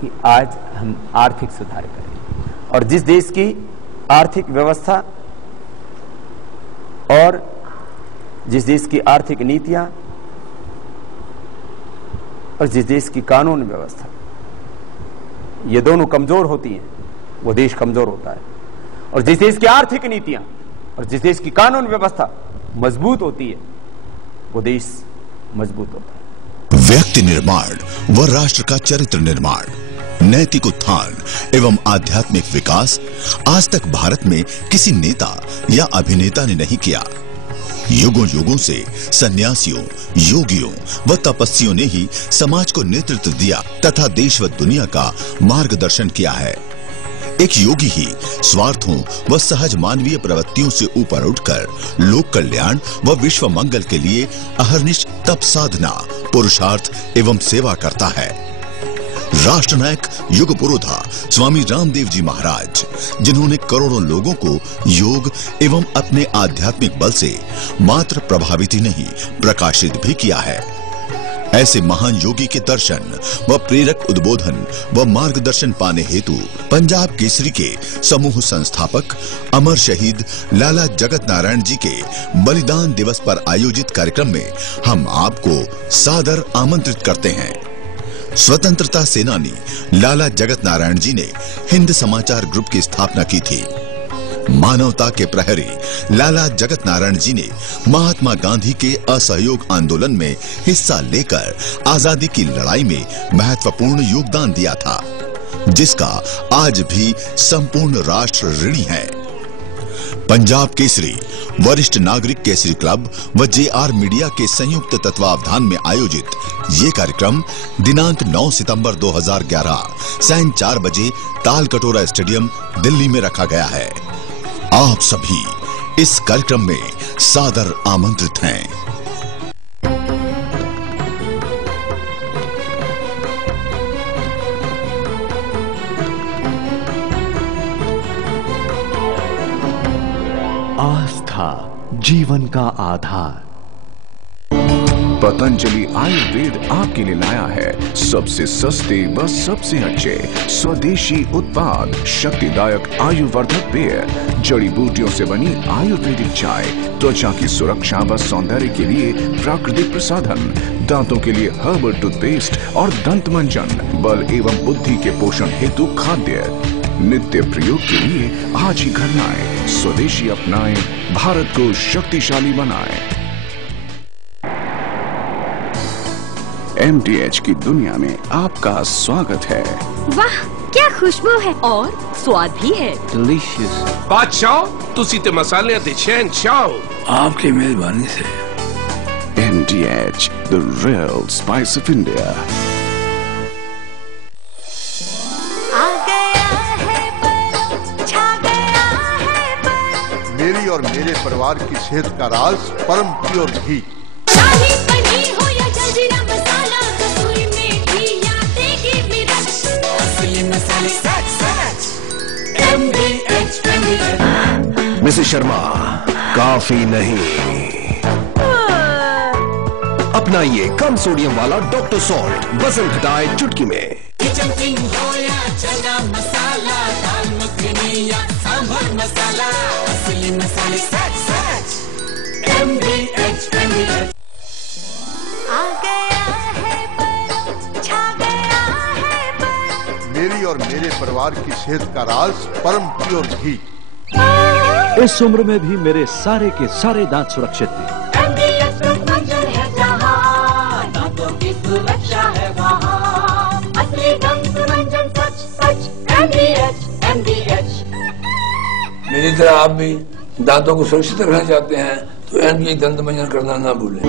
कि आज हम आर्थिक सुधार करें। और जिस देश की आर्थिक व्यवस्था और जिस देश की आर्थिक नीतियां और जिस देश की कानून व्यवस्था ये दोनों कमजोर होती हैं, वो देश कमजोर होता है। और जिस देश की आर्थिक नीतियां और जिस देश की कानून व्यवस्था मजबूत होती है, वो देश मजबूत होता है। व्यक्ति निर्माण व राष्ट्र का चरित्र निर्माण, नैतिक उत्थान एवं आध्यात्मिक विकास आज तक भारत में किसी नेता या अभिनेता ने नहीं किया। युगों युगों से सन्यासियों, योगियों व तपस्वियों ने ही समाज को नेतृत्व दिया तथा देश व दुनिया का मार्गदर्शन किया है। एक योगी ही स्वार्थों व सहज मानवीय प्रवृत्तियों से ऊपर उठकर लोक कल्याण व विश्व मंगल के लिए अहर्निश तप साधना, पुरुषार्थ एवं सेवा करता है। राष्ट्रनायक युग पुरोधा स्वामी रामदेव जी महाराज, जिन्होंने करोड़ों लोगों को योग एवं अपने आध्यात्मिक बल से मात्र प्रभावित ही नहीं, प्रकाशित भी किया है। ऐसे महान योगी के दर्शन व प्रेरक उद्बोधन व मार्गदर्शन पाने हेतु पंजाब केसरी के समूह संस्थापक अमर शहीद लाला जगत नारायण जी के बलिदान दिवस पर आयोजित कार्यक्रम में हम आपको सादर आमंत्रित करते हैं। स्वतंत्रता सेनानी लाला जगत नारायण जी ने हिंद समाचार ग्रुप की स्थापना की थी। मानवता के प्रहरी लाला जगत नारायण जी ने महात्मा गांधी के असहयोग आंदोलन में हिस्सा लेकर आजादी की लड़ाई में महत्वपूर्ण योगदान दिया था, जिसका आज भी संपूर्ण राष्ट्र ऋणी है। पंजाब केसरी, वरिष्ठ नागरिक केसरी क्लब व JR मीडिया के संयुक्त तत्वावधान में आयोजित ये कार्यक्रम दिनांक 9 सितंबर 2011 सांझ 4 बजे तालकटोरा स्टेडियम दिल्ली में रखा गया है। आप सभी इस कार्यक्रम में सादर आमंत्रित हैं। आस्था जीवन का आधार। पतंजलि आयुर्वेद आपके लिए लाया है सबसे सस्ते व सबसे अच्छे स्वदेशी उत्पाद, शक्तिदायक आयुर्वर्धक पेय, जड़ी बूटियों से बनी आयुर्वेदिक चाय, त्वचा की सुरक्षा व सौंदर्य के लिए प्राकृतिक प्रसाधन, दांतों के लिए हर्बल टूथपेस्ट और दंत मंजन, बल एवं बुद्धि के पोषण हेतु खाद्य, नित्य प्रयोग के लिए आज ही घर लाएं, स्वदेशी अपनाएं, भारत को शक्तिशाली बनाएं। MDH की दुनिया में आपका स्वागत है। वाह क्या खुशबू है और स्वाद भी है। डिलीशियस। बादशाह तुसी ते मसाले दे शहंशाह आपकी मेहरबानी से। MDH, the real spice of India। आ गया है पल, छा गया है पल। मेरी और मेरे परिवार की सेहत का राज परम प्योर घी। शाही पनीर हो या जलजीरा मसाला, कसूरी मेथी या देगी मिर्च, असली मसाले सच सच। MDH। मिसेस शर्मा, काफी नहीं, अपनाइए कम सोडियम वाला डॉक्टर सॉल्ट, वजन घटाए चुटकी में। किचन किंग हो या चना मसाला, दाल मखनी या सांभर मसाला, असली मसाले सच सच। MDH। आ गया है पल, छा गया है पल। मेरी और मेरे परिवार की सेहत का राज परम प्योर घी। इस उम्र में भी मेरे सारे के सारे दांत सुरक्षित थे। MDH मंजन है जहां, दांतों की सुरक्षा है वहां, असली दंत मंजन सच सच। MDH। मेरी तरह आप भी दांतों को सुरक्षित रखना चाहते हैं तो MDH दंत मंजन करना ना भूलें।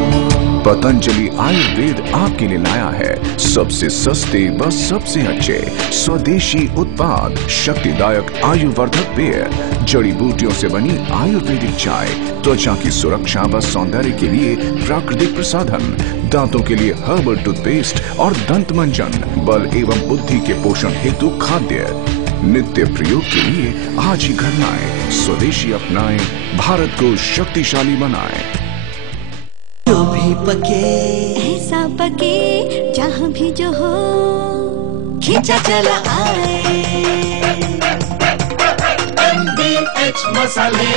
पतंजलि आयुर्वेद आपके लिए लाया है सबसे सस्ते व सबसे अच्छे स्वदेशी उत्पाद शक्तिदायक आयुर्वर्धक पेय, जड़ी बूटियों से बनी आयुर्वेदिक चाय, त्वचा की सुरक्षा व सौंदर्य के लिए प्राकृतिक प्रसाधन, दांतों के लिए हर्बल टूथपेस्ट और दंत मंजन, बल एवं बुद्धि के पोषण हेतु खाद्य, नित्य प्रयोग के लिए आज ही घर लाएं, स्वदेशी अपनाएं, भारत को शक्तिशाली बनाएं। जो भी पके ऐसा पके जहाँ भी जो हो, खींचा चला आए। MDH मसाले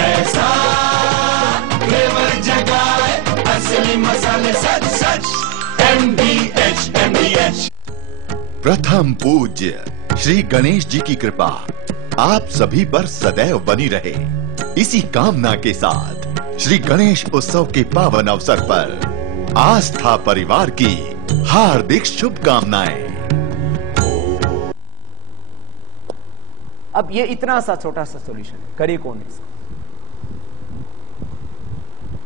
ऐसा फ्लेवर जगाए, असली मसाले सच सच। MDH। प्रथम पूज्य श्री गणेश जी की कृपा आप सभी पर सदैव बनी रहे। इसी कामना के साथ श्री गणेश उत्सव के पावन अवसर पर आस्था परिवार की हार्दिक शुभकामनाएं। अब ये इतना सा छोटा सा सॉल्यूशन है, करे कौन इसको?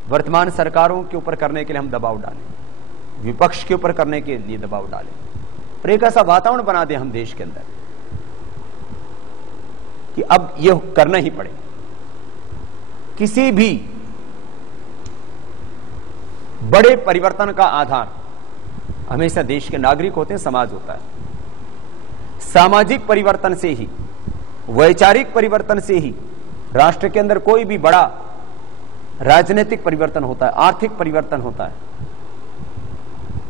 वर्तमान सरकारों के ऊपर करने के लिए हम दबाव डालें, विपक्ष के ऊपर करने के लिए दबाव डालें, और एक ऐसा वातावरण बना दें हम देश के अंदर कि अब ये करना ही पड़ेगा। किसी भी बड़े परिवर्तन का आधार हमेशा देश के नागरिक होते हैं, समाज होता है। सामाजिक परिवर्तन से ही, वैचारिक परिवर्तन से ही राष्ट्र के अंदर कोई भी बड़ा राजनीतिक परिवर्तन होता है, आर्थिक परिवर्तन होता है।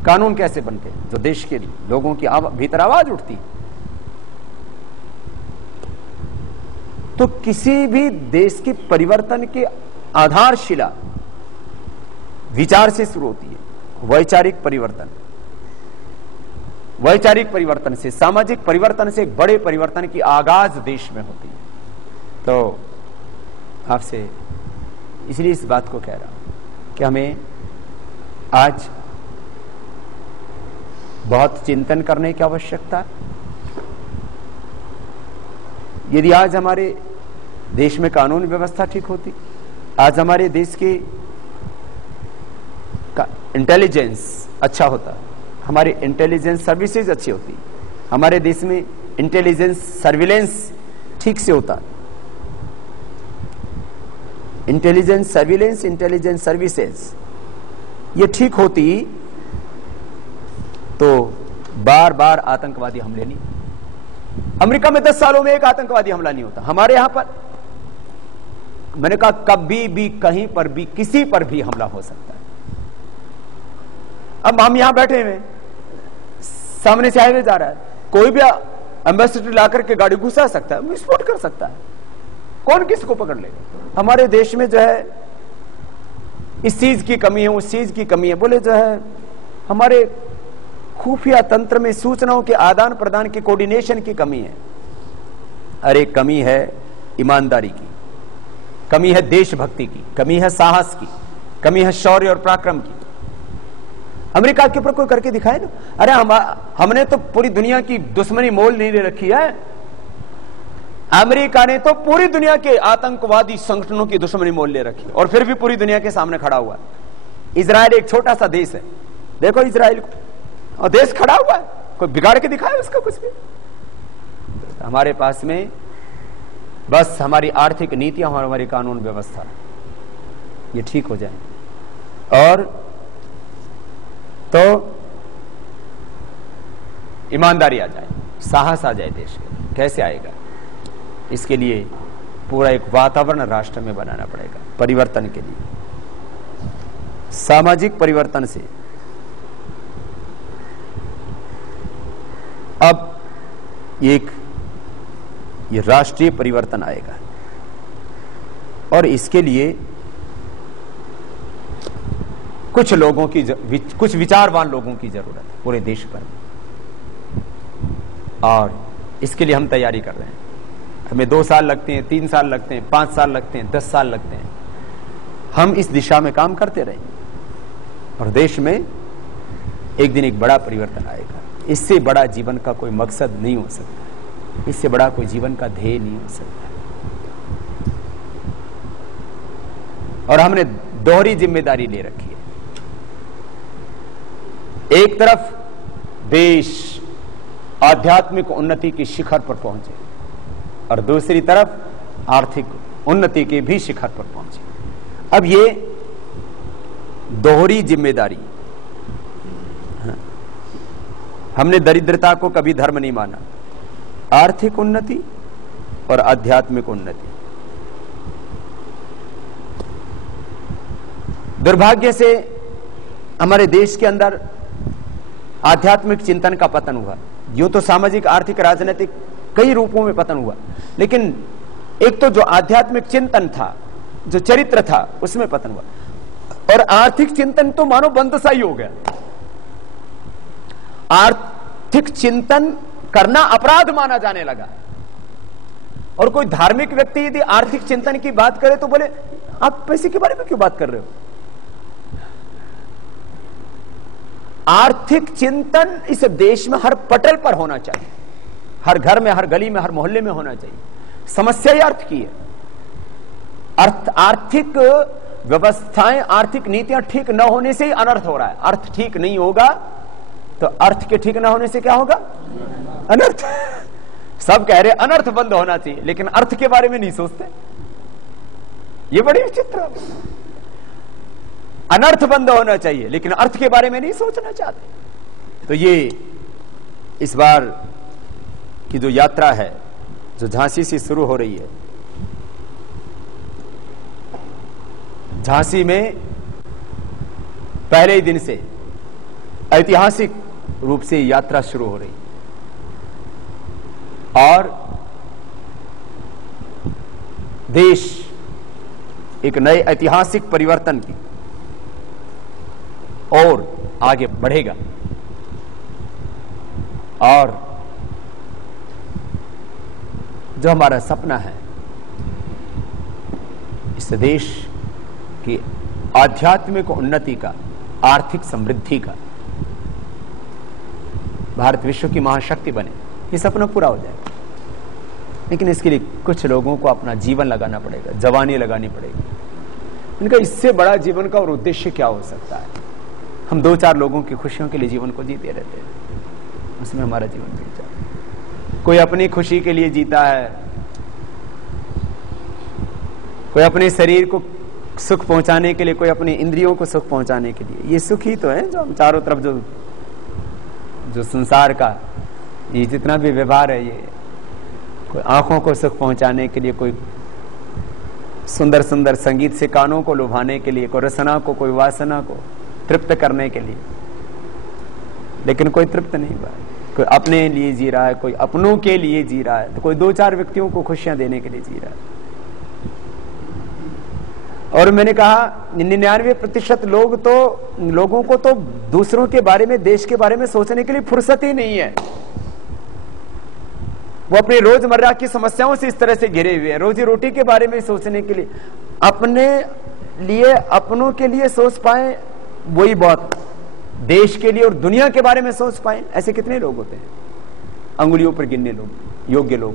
कानून कैसे बनते हैं? जो देश के लोगों की भीतर आवाज उठती। तो किसी भी देश के परिवर्तन के आधारशिला विचार से शुरू होती है। वैचारिक परिवर्तन, वैचारिक परिवर्तन से, सामाजिक परिवर्तन से एक बड़े परिवर्तन की आगाज देश में होती है। तो आपसे इसलिए इस बात को कह रहा हूं कि हमें आज बहुत चिंतन करने की आवश्यकता है। यदि आज हमारे देश में कानून व्यवस्था ठीक होती, आज हमारे देश की इंटेलिजेंस अच्छा होता, हमारी इंटेलिजेंस सर्विसेज अच्छी होती, हमारे देश में इंटेलिजेंस सर्विलेंस ठीक से होता, इंटेलिजेंस सर्विलेंस, इंटेलिजेंस सर्विसेज ये ठीक होती, तो बार बार आतंकवादी हमले नहीं। अमेरिका में 10 सालों में एक आतंकवादी हमला नहीं होता। हमारे यहां पर मैंने कहा कभी भी कहीं पर भी किसी पर भी हमला हो सकता है। अब हम यहां बैठे हुए, सामने से हाईवे जा रहा है, कोई भी एम्बेसडर लाकर के गाड़ी घुसा सकता है, विस्फोट कर सकता है, कौन किसको पकड़ लेगा? हमारे देश में जो है इस चीज की कमी है, उस चीज की कमी है, बोले जो है हमारे खुफिया तंत्र में सूचनाओं के आदान प्रदान की कोऑर्डिनेशन की कमी है। अरे कमी है ईमानदारी की, कमी है देशभक्ति की, कमी है साहस की, कमी है शौर्य और पराक्रम की। अमेरिका के ऊपर कोई करके दिखाए ना। अरे हमने तो पूरी दुनिया की दुश्मनी मोल नहीं ले रखी है। अमेरिका ने तो पूरी दुनिया के आतंकवादी संगठनों की दुश्मनी मोल ले रखी और फिर भी पूरी दुनिया के सामने खड़ा हुआ है। इजराइल एक छोटा सा देश है, देखो इजराइल को, और देश खड़ा हुआ है, कोई बिगाड़ के दिखाए उसका कुछ भी। हमारे पास में बस हमारी आर्थिक नीतियां और हमारी कानून व्यवस्था ये ठीक हो जाए और तो ईमानदारी आ जाए, साहस आ जाए देश में। कैसे आएगा? इसके लिए पूरा एक वातावरण राष्ट्र में बनाना पड़ेगा परिवर्तन के लिए, सामाजिक परिवर्तन से। अब ये राष्ट्रीय परिवर्तन आएगा और इसके लिए कुछ लोगों की, कुछ विचारवान लोगों की जरूरत है पूरे देश भर में, और इसके लिए हम तैयारी कर रहे हैं। हमें 2 साल लगते हैं, 3 साल लगते हैं, 5 साल लगते हैं, 10 साल लगते हैं। हम इस दिशा में काम करते रहेंगे और देश में एक दिन एक बड़ा परिवर्तन आएगा। इससे बड़ा जीवन का कोई मकसद नहीं हो सकता, इससे बड़ा कोई जीवन का ध्येय नहीं हो सकता। और हमने दोहरी जिम्मेदारी ले रखी है। एक तरफ देश आध्यात्मिक उन्नति की शिखर पर पहुंचे और दूसरी तरफ आर्थिक उन्नति के भी शिखर पर पहुंचे। अब ये दोहरी जिम्मेदारी, हमने दरिद्रता को कभी धर्म नहीं माना। आर्थिक उन्नति और आध्यात्मिक उन्नति। दुर्भाग्य से हमारे देश के अंदर आध्यात्मिक चिंतन का पतन हुआ। यूं तो सामाजिक, आर्थिक, राजनीतिक कई रूपों में पतन हुआ, लेकिन एक तो जो आध्यात्मिक चिंतन था, जो चरित्र था, उसमें पतन हुआ। और आर्थिक चिंतन तो मानो बंद सा ही हो गया। आर्थिक चिंतन करना अपराध माना जाने लगा। और कोई धार्मिक व्यक्ति यदि आर्थिक चिंतन की बात करे तो बोले आप पैसे के बारे में क्यों बात कर रहे हो? आर्थिक चिंतन इस देश में हर पटल पर होना चाहिए, हर घर में, हर गली में, हर मोहल्ले में होना चाहिए। समस्या ही अर्थ की है। आर्थिक व्यवस्थाएं, आर्थिक नीतियां ठीक न होने से ही अनर्थ हो रहा है। अर्थ ठीक नहीं होगा तो अर्थ के ठीक न होने से क्या होगा? अनर्थ। सब कह रहे अनर्थ बंद होना चाहिए, लेकिन अर्थ के बारे में नहीं सोचते। ये बड़ी विचित्र। अनर्थ बंद होना चाहिए लेकिन अर्थ के बारे में नहीं सोचना चाहते। तो ये इस बार की जो यात्रा है, जो झांसी से शुरू हो रही है, झांसी में पहले ही दिन से ऐतिहासिक रूप से यात्रा शुरू हो रही और देश एक नए ऐतिहासिक परिवर्तन की और आगे बढ़ेगा। और जो हमारा सपना है, इस देश की आध्यात्मिक उन्नति का, आर्थिक समृद्धि का, भारत विश्व की महाशक्ति बने, ये सपना पूरा हो जाएगा। लेकिन इसके लिए कुछ लोगों को अपना जीवन लगाना पड़ेगा, जवानी लगानी पड़ेगी। इनका इससे बड़ा जीवन का और उद्देश्य क्या हो सकता है? हम 2-4 लोगों की खुशियों के लिए जीवन को जीते रहते हैं, उसमें हमारा जीवन बीत जाता है। कोई अपनी खुशी के लिए जीता है, कोई अपने शरीर को सुख पहुंचाने के लिए, कोई अपनी इंद्रियों को सुख पहुंचाने के लिए। ये सुख ही तो है जो हम चारों तरफ जो संसार का ये जितना भी व्यवहार है, ये कोई आंखों को सुख पहुंचाने के लिए, कोई सुंदर सुंदर संगीत से कानों को लुभाने के लिए, कोई रसना को, कोई वासना को तृप्त करने के लिए। लेकिन कोई तृप्त नहीं हुआ। कोई अपने लिए जी रहा है, कोई अपनों के लिए जी रहा है, तो कोई 2-4 व्यक्तियों को खुशियां देने के लिए जी रहा है। और मैंने कहा 99% लोगों को तो दूसरों के बारे में, देश के बारे में सोचने के लिए फुर्सत ही नहीं है। वो अपनी रोजमर्रा की समस्याओं से इस तरह से घिरे हुए हैं। रोजी रोटी के बारे में सोचने के लिए, अपने लिए, अपनों के लिए सोच पाए वही बहुत। देश के लिए और दुनिया के बारे में सोच पाए, ऐसे कितने लोग होते हैं? अंगुलियों पर गिनने लोग, योग्य लोग।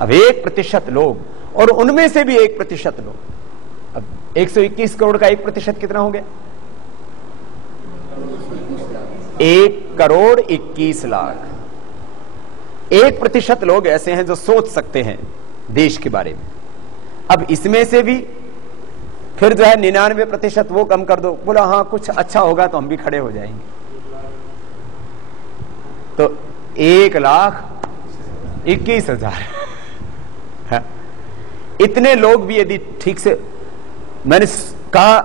अब 1% लोग, और उनमें से भी 1% लोग, अब 121 करोड़ का 1% कितना हो गया? 1,21,00,000। 1% लोग ऐसे हैं जो सोच सकते हैं देश के बारे में। अब इसमें से भी फिर जो है 99% वो कम कर दो, बोला हाँ कुछ अच्छा होगा तो हम भी खड़े हो जाएंगे, तो 1,21,000। इतने लोग भी यदि ठीक से, मैंने कहा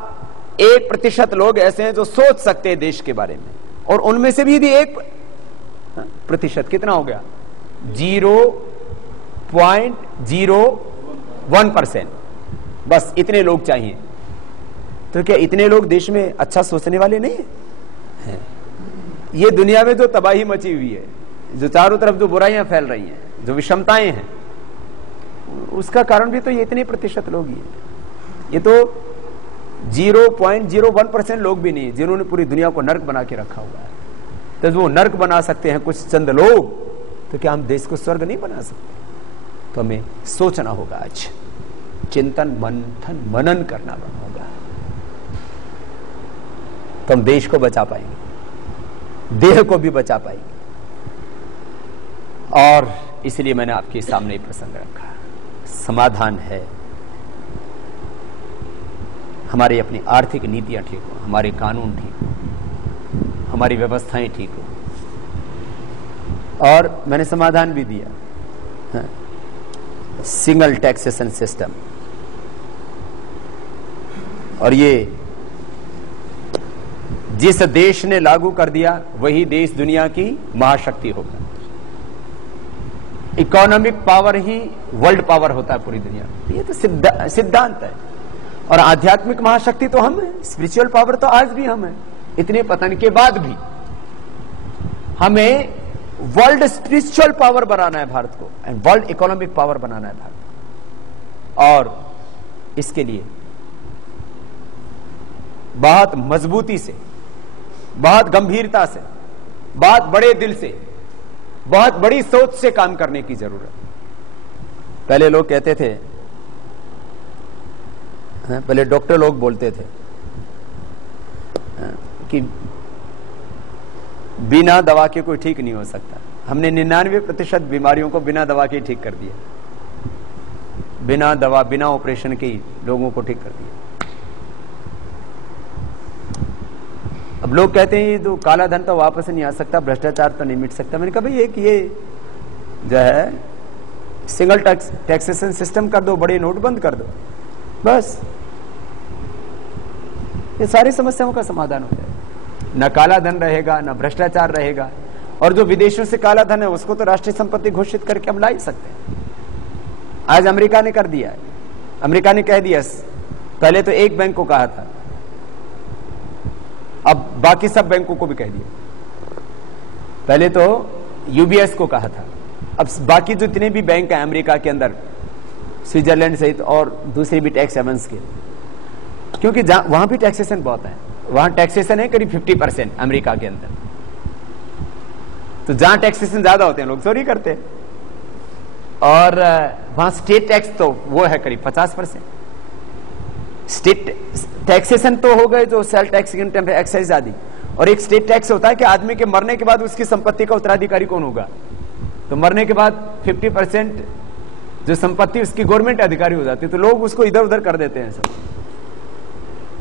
1% लोग ऐसे हैं जो सोच सकते हैं देश के बारे में, और उनमें से भी यदि 1% कितना हो गया? 0.01%। बस इतने लोग चाहिए। तो क्या इतने लोग देश में अच्छा सोचने वाले नहीं हैं? ये दुनिया में जो तबाही मची हुई है, जो चारों तरफ जो बुराइयां फैल रही हैं, जो विषमताएं हैं, उसका कारण भी तो ये इतने प्रतिशत लोग ही हैं। ये तो 0.01% लोग भी नहीं है जिन्होंने पूरी दुनिया को नर्क बना के रखा हुआ है। तो वो नर्क बना सकते हैं कुछ चंद लोग, तो क्या हम देश को स्वर्ग नहीं बना सकते? तो हमें सोचना होगा, आज चिंतन मंथन मनन करना होगा, तो हम देश को बचा पाएंगे, देह को भी बचा पाएंगे। और इसलिए मैंने आपके सामने प्रसंग रखा। समाधान है हमारी अपनी आर्थिक नीतियां ठीक हो, हमारे कानून ठीक हो, हमारी व्यवस्थाएं ठीक हो। और मैंने समाधान भी दिया, सिंगल टैक्सेशन सिस्टम। और ये जिस देश ने लागू कर दिया वही देश दुनिया की महाशक्ति होगा। इकोनॉमिक पावर ही वर्ल्ड पावर होता है पूरी दुनिया में, ये तो सिद्धांत है। और आध्यात्मिक महाशक्ति तो हम है, स्पिरिचुअल पावर तो आज भी हम है। इतने पतन के बाद भी हमें वर्ल्ड स्पिरिचुअल पावर बनाना है भारत को, एंड वर्ल्ड इकोनॉमिक पावर बनाना है भारत को। और इसके लिए बहुत मजबूती से, बहुत गंभीरता से, बहुत बड़े दिल से, बहुत बड़ी सोच से काम करने की जरूरत। पहले लोग कहते थे, पहले डॉक्टर लोग बोलते थे कि बिना दवा के कोई ठीक नहीं हो सकता। हमने 99% बीमारियों को बिना दवा के ठीक कर दिया, बिना दवा बिना ऑपरेशन के ही लोगों को ठीक कर दिया। अब लोग कहते हैं ये तो काला धन तो वापस नहीं आ सकता, भ्रष्टाचार तो नहीं मिट सकता। मैंने कहा भाई ये जो है सिंगल टैक्सेशन सिस्टम कर दो, बड़े नोट बंद कर दो, बस ये सारी समस्याओं का समाधान हो जाएगा। न काला धन रहेगा, न भ्रष्टाचार रहेगा। और जो विदेशों से काला धन है उसको तो राष्ट्रीय संपत्ति घोषित करके हम ला ही सकते हैं। आज अमेरिका ने कर दिया है। अमेरिका ने कह दिया, पहले तो एक बैंक को कहा था, अब बाकी सब बैंकों को भी कह दिया। पहले तो यूबीएस को कहा था, अब बाकी जितने भी बैंक हैं अमेरिका के अंदर, स्विट्जरलैंड सहित और दूसरे भी टैक्स हेवंस के, क्योंकि वहां भी टैक्सेशन बहुत है। वहां टैक्सेशन है करीब 50% अमेरिका के अंदर। तो जहां टैक्सेशन ज्यादा होते हैं लोग चोरी करते हैं, और वहां स्टेट टैक्स तो वो है करीब 50%। स्टेट टैक्सेशन तो हो गए जो सेल टैक्स, इनकम एक्साइज आदि, और एक स्टेट टैक्स होता है कि आदमी के मरने के बाद उसकी संपत्ति का उत्तराधिकारी कौन होगा। तो मरने के बाद 50% जो संपत्ति उसकी गवर्नमेंट अधिकारी हो जाती है, तो लोग उसको इधर उधर कर देते हैं सब।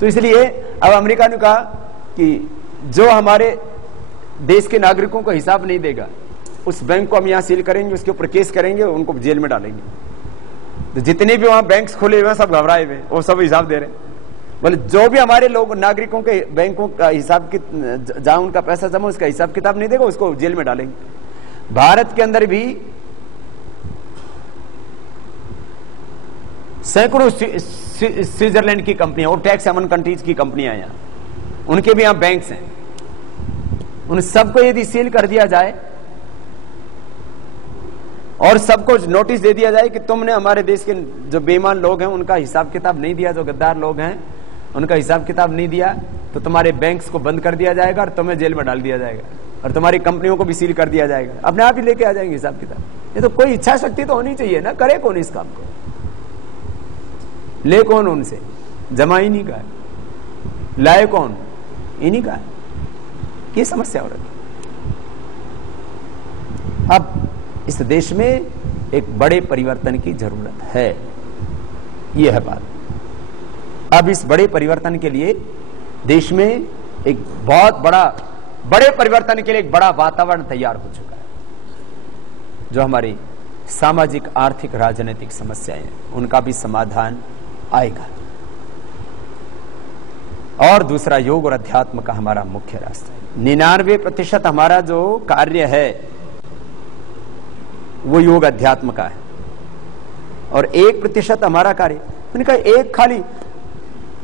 तो इसलिए अब अमेरिका ने कहा कि जो हमारे देश के नागरिकों को हिसाब नहीं देगा, उस बैंक को हम यहां सील करेंगे, उसके ऊपर केस करेंगे, उनको जेल में डालेंगे। तो जितने भी वहां बैंक्स खोले हुए हैं सब घबराए हुए, वो सब हिसाब दे रहे हैं। बोले जो भी हमारे लोग नागरिकों के बैंकों का हिसाब, जहां उनका पैसा जमा उसका हिसाब किताब नहीं देगा, उसको जेल में डालेंगे। भारत के अंदर भी सैकड़ों स्विट्जरलैंड की कंपनियां और टैक्स हेवन कंट्रीज की कंपनियां यहां, उनके भी यहां बैंक्स हैं। उन सबको यदि सील कर दिया जाए और सबको नोटिस दे दिया जाए कि तुमने हमारे देश के जो बेईमान लोग हैं उनका हिसाब किताब नहीं दिया, जो गद्दार लोग हैं, उनका हिसाब किताब नहीं दिया तो तुम्हारे बैंक्स को बंद कर दिया जाएगा और तुम्हें जेल में डाल दिया जाएगा और तुम्हारी कंपनियों को भी सील कर दिया जाएगा। अपने आप ही लेके आ जाएंगे हिसाब किताब। ये तो कोई इच्छा शक्ति तो होनी चाहिए ना, करे कौन इस काम को, ले कौन उनसे, जमा ही नहीं का, लाए कौन, इन्हीं का। ये समस्या हो रही। अब इस देश में एक बड़े परिवर्तन की जरूरत है, यह है बात। अब इस बड़े परिवर्तन के लिए देश में एक बहुत बड़े परिवर्तन के लिए एक बड़ा वातावरण तैयार हो चुका है। जो हमारी सामाजिक, आर्थिक, राजनीतिक समस्याएं हैं उनका भी समाधान आएगा। और दूसरा, योग और अध्यात्म का हमारा मुख्य रास्ता है। 99% हमारा जो कार्य है वो योग अध्यात्म का है और 1% हमारा कार्य, उनका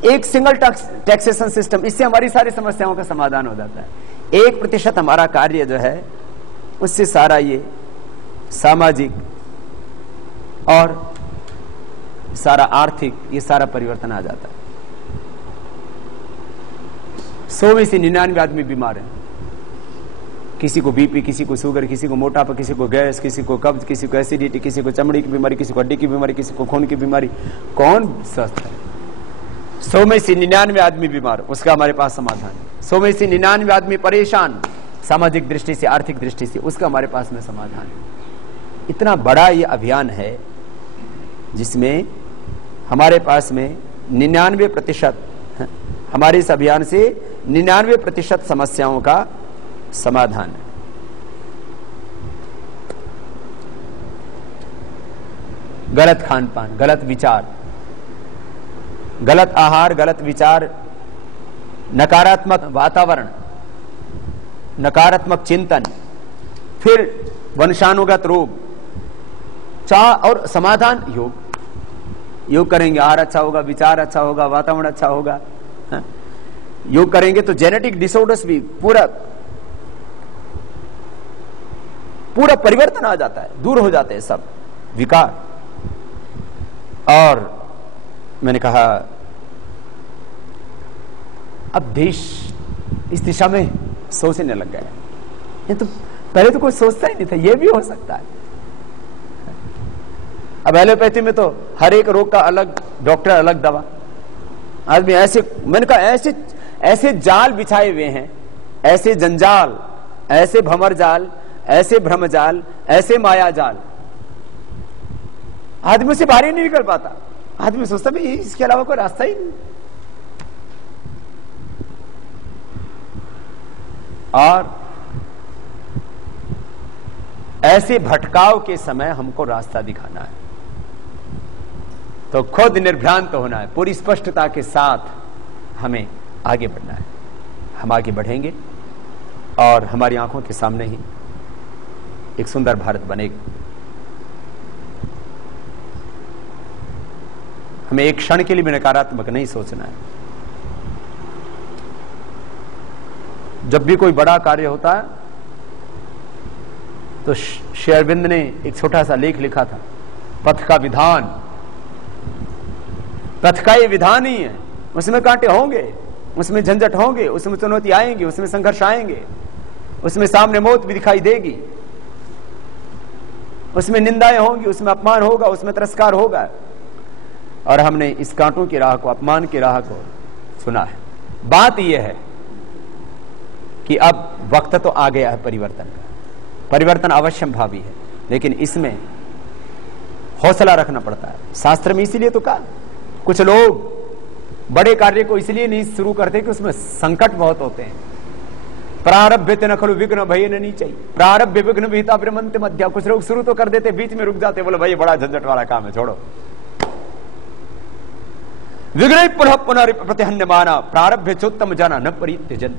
एक सिंगल टैक्सेशन सिस्टम, इससे हमारी सारी समस्याओं का समाधान हो जाता है। 1% हमारा कार्य जो है उससे सारा ये सामाजिक और सारा आर्थिक, ये सारा परिवर्तन आ जाता है। 100 में से 99 आदमी बीमार हैं। किसी को बीपी, किसी को शुगर, किसी को मोटापा, किसी को गैस, किसी को कब्ज, किसी को एसिडिटी, किसी को चमड़ी की बीमारी, किसी को हड्डी की बीमारी, किसी को खून की बीमारी। कौन स्वस्थ है? 100 में से 99 आदमी बीमार, उसका हमारे पास समाधान है। 100 में से 99 आदमी परेशान, सामाजिक दृष्टि से, आर्थिक दृष्टि से, उसका हमारे पास में समाधान है। इतना बड़ा ये अभियान है जिसमें हमारे पास में 99%, हमारे इस अभियान से 99% समस्याओं का समाधान है। गलत खान पान, गलत विचार, गलत आहार, गलत विचार, नकारात्मक वातावरण, नकारात्मक चिंतन, फिर वंशानुगत रोग, और समाधान योग करेंगे, आहार अच्छा होगा, विचार अच्छा होगा, वातावरण अच्छा होगा। योग करेंगे तो जेनेटिक डिसऑर्डर्स भी पूरा परिवर्तन आ जाता है, दूर हो जाते हैं सब विकार। और मैंने कहा अब देश इस दिशा में सोचने लग गया। ये तो पहले तो कोई सोचता ही नहीं था, ये भी हो सकता है। अब एलोपैथी में तो हर एक रोग का अलग डॉक्टर, अलग दवा। आदमी ऐसे, मैंने कहा ऐसे जाल बिछाए हुए हैं, ऐसे जंजाल, ऐसे भंवर जाल, ऐसे भ्रम जाल, ऐसे माया जाल, आदमी से बाहर ही नहीं निकल पाता। आदमी सोचता भाई इसके अलावा कोई रास्ता ही नहीं। और ऐसे भटकाव के समय हमको रास्ता दिखाना है, तो खुद निर्भ्रांत होना है, पूरी स्पष्टता के साथ हमें आगे बढ़ना है। हम आगे बढ़ेंगे और हमारी आंखों के सामने ही एक सुंदर भारत बनेगा। हमें एक क्षण के लिए भी नकारात्मक नहीं सोचना है। जब भी कोई बड़ा कार्य होता है तो श्री अरविंद ने एक छोटा सा लेख लिखा था, पथ का विधान। पथ का ये विधान ही है, उसमें कांटे होंगे, उसमें झंझट होंगे, उसमें चुनौती आएंगी, उसमें संघर्ष आएंगे, उसमें सामने मौत भी दिखाई देगी, उसमें निंदाएं होंगी, उसमें अपमान होगा, उसमें तिरस्कार होगा। और हमने इस कांटों की राह को, अपमान की राह को सुना है। बात यह है कि अब वक्त तो आ गया है परिवर्तन का। परिवर्तन अवश्यंभावी है, लेकिन इसमें हौसला रखना पड़ता है। शास्त्र में इसीलिए तो कहा, कुछ लोग बड़े कार्य को इसलिए नहीं शुरू करते कि उसमें संकट बहुत होते हैं। प्रारब्ध न खलु विघ्न भय नहीं चाहिए, प्रारब्ध विघ्न विहिता ब्रह्मंत मध्या। कुछ लोग शुरू तो कर देते, बीच में रुक जाते, बोले भाई बड़ा झंझट वाला काम है, छोड़ो। विघ्न पुनः पुनः प्रतिहन्यमाना प्रारब्ध चोत्तम जाना न परित्यजंत।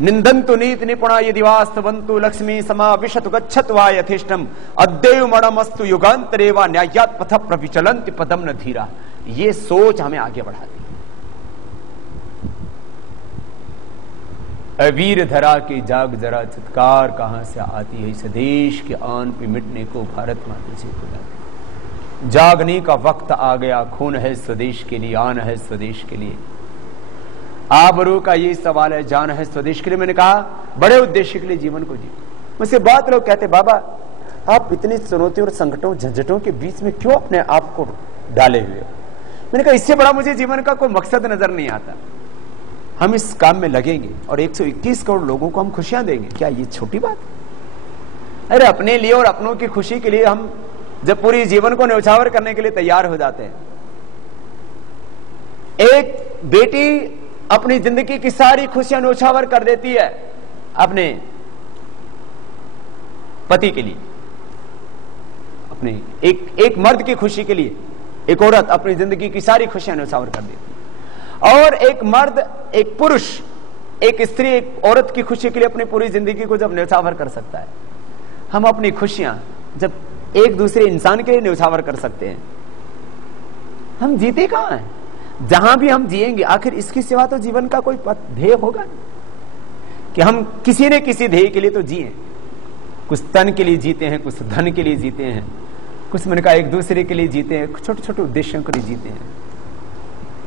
निंदन्तु नीति निपुणा यदि वास्तवन्तु लक्ष्मी समाविशतु गच्छतु वा यथेष्टम अद्यैव मणमस्तु युगान्तरे वा न्यायात् पथ प्रविचलन्ति पदम न धीरा। ये सोच हमें आगे बढ़ाती है। वीर धरा की जाग जरा चित्कार कहां से आती है, इस देश के आन पे मिटने को भारत माता से बुलाती। जागने का वक्त आ गया, खून है स्वदेश के लिए, आन है स्वदेश के लिए। आबरू का ये सवाल है, जान है स्वदेश के लिए। मैंने कहा बड़े उद्देश्य के लिए जीवन को जी। मुझसे बहुत लोग कहते बाबा आप इतनी चुनौतियों और संकटों झंझटों के बीच में क्यों अपने आप को डाले हुए हो? मैंने कहा इससे बड़ा मुझे जीवन का कोई मकसद नजर नहीं आता। हम इस काम में लगेंगे और 121 करोड़ लोगों को हम खुशियां देंगे, क्या ये छोटी बात है? अरे अपने लिए और अपनों की खुशी के लिए हम जब पूरी जीवन को न्यौछावर करने के लिए तैयार हो जाते हैं। एक बेटी अपनी जिंदगी की सारी खुशियां न्यौछावर कर देती है अपने पति के लिए, अपने एक मर्द की खुशी के लिए एक औरत अपनी जिंदगी की सारी खुशियां न्यौछावर कर देती है। और एक मर्द, एक पुरुष, एक स्त्री, एक औरत की खुशी के लिए अपनी पूरी जिंदगी को जब न्यौछावर कर सकता है, हम अपनी खुशियां जब एक दूसरे इंसान के लिए न्यौछावर कर सकते हैं, हम जीते कहां हैं? जहां भी हम जिएंगे आखिर इसकी सिवा तो जीवन का कोई ध्येय होगा नहीं कि हम किसी न किसी ध्येय के लिए तो जिए। कुछ तन के लिए जीते हैं, कुछ धन के लिए जीते हैं, कुछ मैंने कहा एक दूसरे के लिए जीते हैं, छोटे छोटे उद्देश्यों के लिए जीते हैं।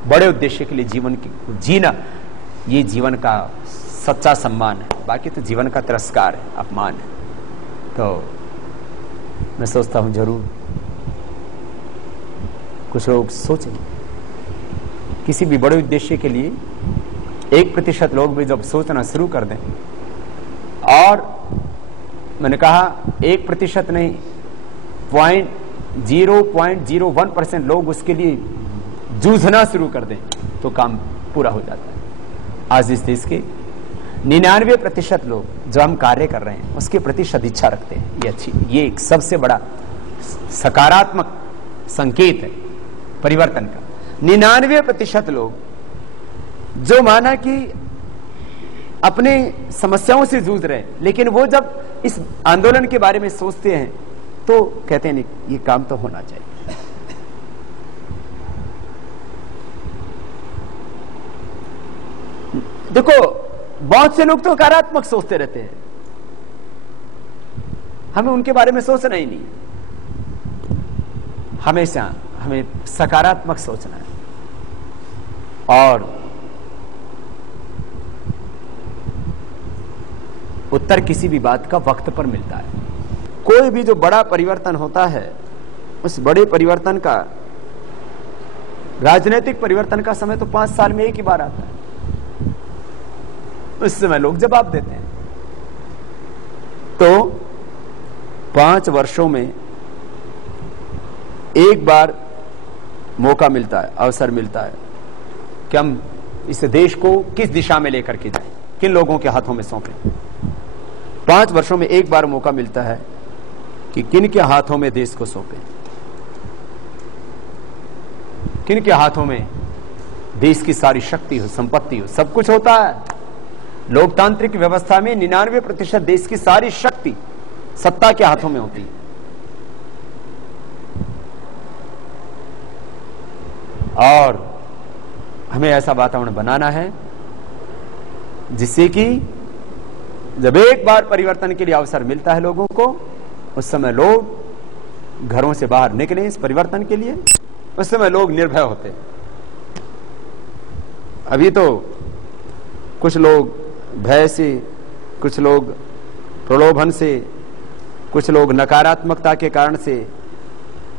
बड़े उद्देश्य के लिए जीवन की जीना ये जीवन का सच्चा सम्मान है, बाकी तो जीवन का तिरस्कार है, अपमान है। तो मैं सोचता हूं जरूर कुछ लोग सोचें किसी भी बड़े उद्देश्य के लिए 1% लोग भी जब सोचना शुरू कर दें, और मैंने कहा 1% नहीं 0.01% लोग उसके लिए जूझना शुरू कर दें तो काम पूरा हो जाता है। आज इस देश के 99% लोग जो हम कार्य कर रहे हैं उसके प्रति सदिच्छा रखते हैं, ये एक सबसे बड़ा सकारात्मक संकेत है परिवर्तन का। 99% लोग जो माना कि अपने समस्याओं से जूझ रहे हैं, लेकिन वो जब इस आंदोलन के बारे में सोचते हैं तो कहते हैं नहीं ये काम तो होना चाहिए। देखो बहुत से लोग तो सकारात्मक सोचते रहते हैं, हमें उनके बारे में सोचना ही नहीं, हमेशा हमें सकारात्मक सोचना है। और उत्तर किसी भी बात का वक्त पर मिलता है। कोई भी जो बड़ा परिवर्तन होता है उस बड़े परिवर्तन का, राजनीतिक परिवर्तन का समय तो 5 साल में एक ही बार आता है। उस समय लोग जवाब देते हैं। तो 5 वर्षों में एक बार मौका मिलता है, अवसर मिलता है कि हम इस देश को किस दिशा में लेकर के जाएं, किन लोगों के हाथों में सौंपें। 5 वर्षों में एक बार मौका मिलता है कि किन के हाथों में देश को सौंपें, किन के हाथों में देश की सारी शक्ति हो, संपत्ति हो, सब कुछ होता है। लोकतांत्रिक व्यवस्था में 99% देश की सारी शक्ति सत्ता के हाथों में होती है। और हमें ऐसा वातावरण बनाना है जिससे कि जब एक बार परिवर्तन के लिए अवसर मिलता है लोगों को, उस समय लोग घरों से बाहर निकलें इस परिवर्तन के लिए। उस समय लोग निर्भय होते हैं। अभी तो कुछ लोग भय से, कुछ लोग प्रलोभन से, कुछ लोग नकारात्मकता के कारण से,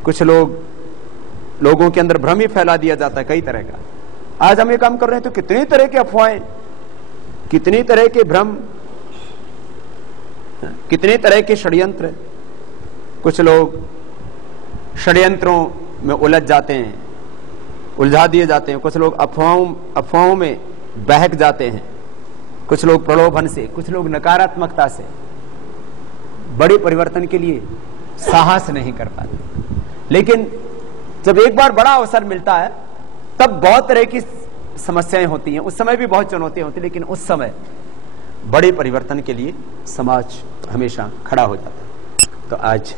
कुछ लोगों के अंदर भ्रम ही फैला दिया जाता है कई तरह का। आज हम ये काम कर रहे हैं तो कितनी तरह के अफवाहें, कितनी तरह के भ्रम, कितने तरह के षड्यंत्र। कुछ लोग षड्यंत्रों में उलझ जाते हैं, उलझा दिए जाते हैं। कुछ लोग अफवाहों में बहक जाते हैं, कुछ लोग प्रलोभन से, कुछ लोग नकारात्मकता से बड़े परिवर्तन के लिए साहस नहीं कर पाते। लेकिन जब एक बार बड़ा अवसर मिलता है तब बहुत तरह की समस्याएं होती हैं। उस समय भी बहुत चुनौतियां होती हैं, लेकिन उस समय बड़े परिवर्तन के लिए समाज हमेशा खड़ा हो जाता है। तो आज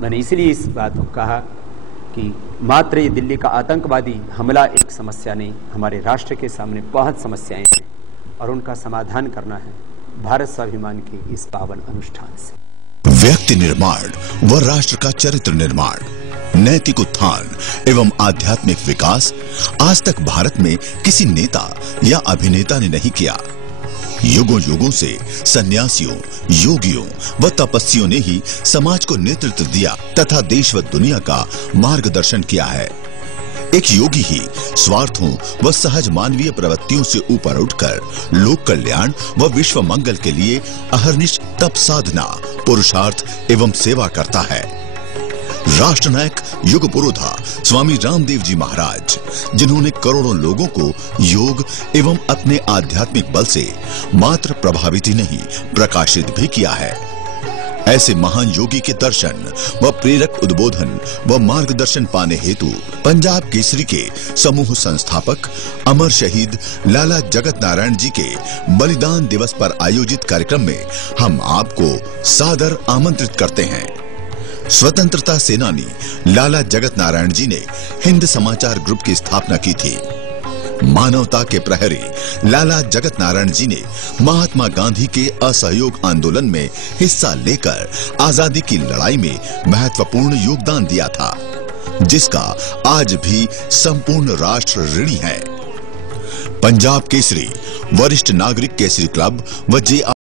मैंने इसलिए इस बात को कहा कि मात्र ये दिल्ली का आतंकवादी हमला एक समस्या नहीं, हमारे राष्ट्र के सामने बहुत समस्याएं हैं और उनका समाधान करना है भारत स्वाभिमान के इस पावन अनुष्ठान से। व्यक्ति निर्माण व राष्ट्र का चरित्र निर्माण नैतिक उत्थान एवं आध्यात्मिक विकास आज तक भारत में किसी नेता या अभिनेता ने नहीं किया। युगों युगों से सन्यासियों, योगियों व तपस्वियों ने ही समाज को नेतृत्व दिया तथा देश व दुनिया का मार्गदर्शन किया है। एक योगी ही स्वार्थों व सहज मानवीय प्रवृत्तियों से ऊपर उठकर लोक कल्याण व विश्व मंगल के लिए अहर्निश तप साधना, पुरुषार्थ एवं सेवा करता है। राष्ट्रनायक युग पुरोधा स्वामी रामदेव जी महाराज, जिन्होंने करोड़ों लोगों को योग एवं अपने आध्यात्मिक बल से मात्र प्रभावित ही नहीं प्रकाशित भी किया है। ऐसे महान योगी के दर्शन व प्रेरक उद्बोधन व मार्गदर्शन पाने हेतु पंजाब केसरी के समूह संस्थापक अमर शहीद लाला जगत नारायण जी के बलिदान दिवस पर आयोजित कार्यक्रम में हम आपको सादर आमंत्रित करते हैं। स्वतंत्रता सेनानी लाला जगत नारायण जी ने हिंद समाचार ग्रुप की स्थापना की थी। मानवता के प्रहरी लाला जगत नारायण जी ने महात्मा गांधी के असहयोग आंदोलन में हिस्सा लेकर आजादी की लड़ाई में महत्वपूर्ण योगदान दिया था, जिसका आज भी संपूर्ण राष्ट्र ऋणी है। पंजाब केसरी, वरिष्ठ नागरिक केसरी क्लब व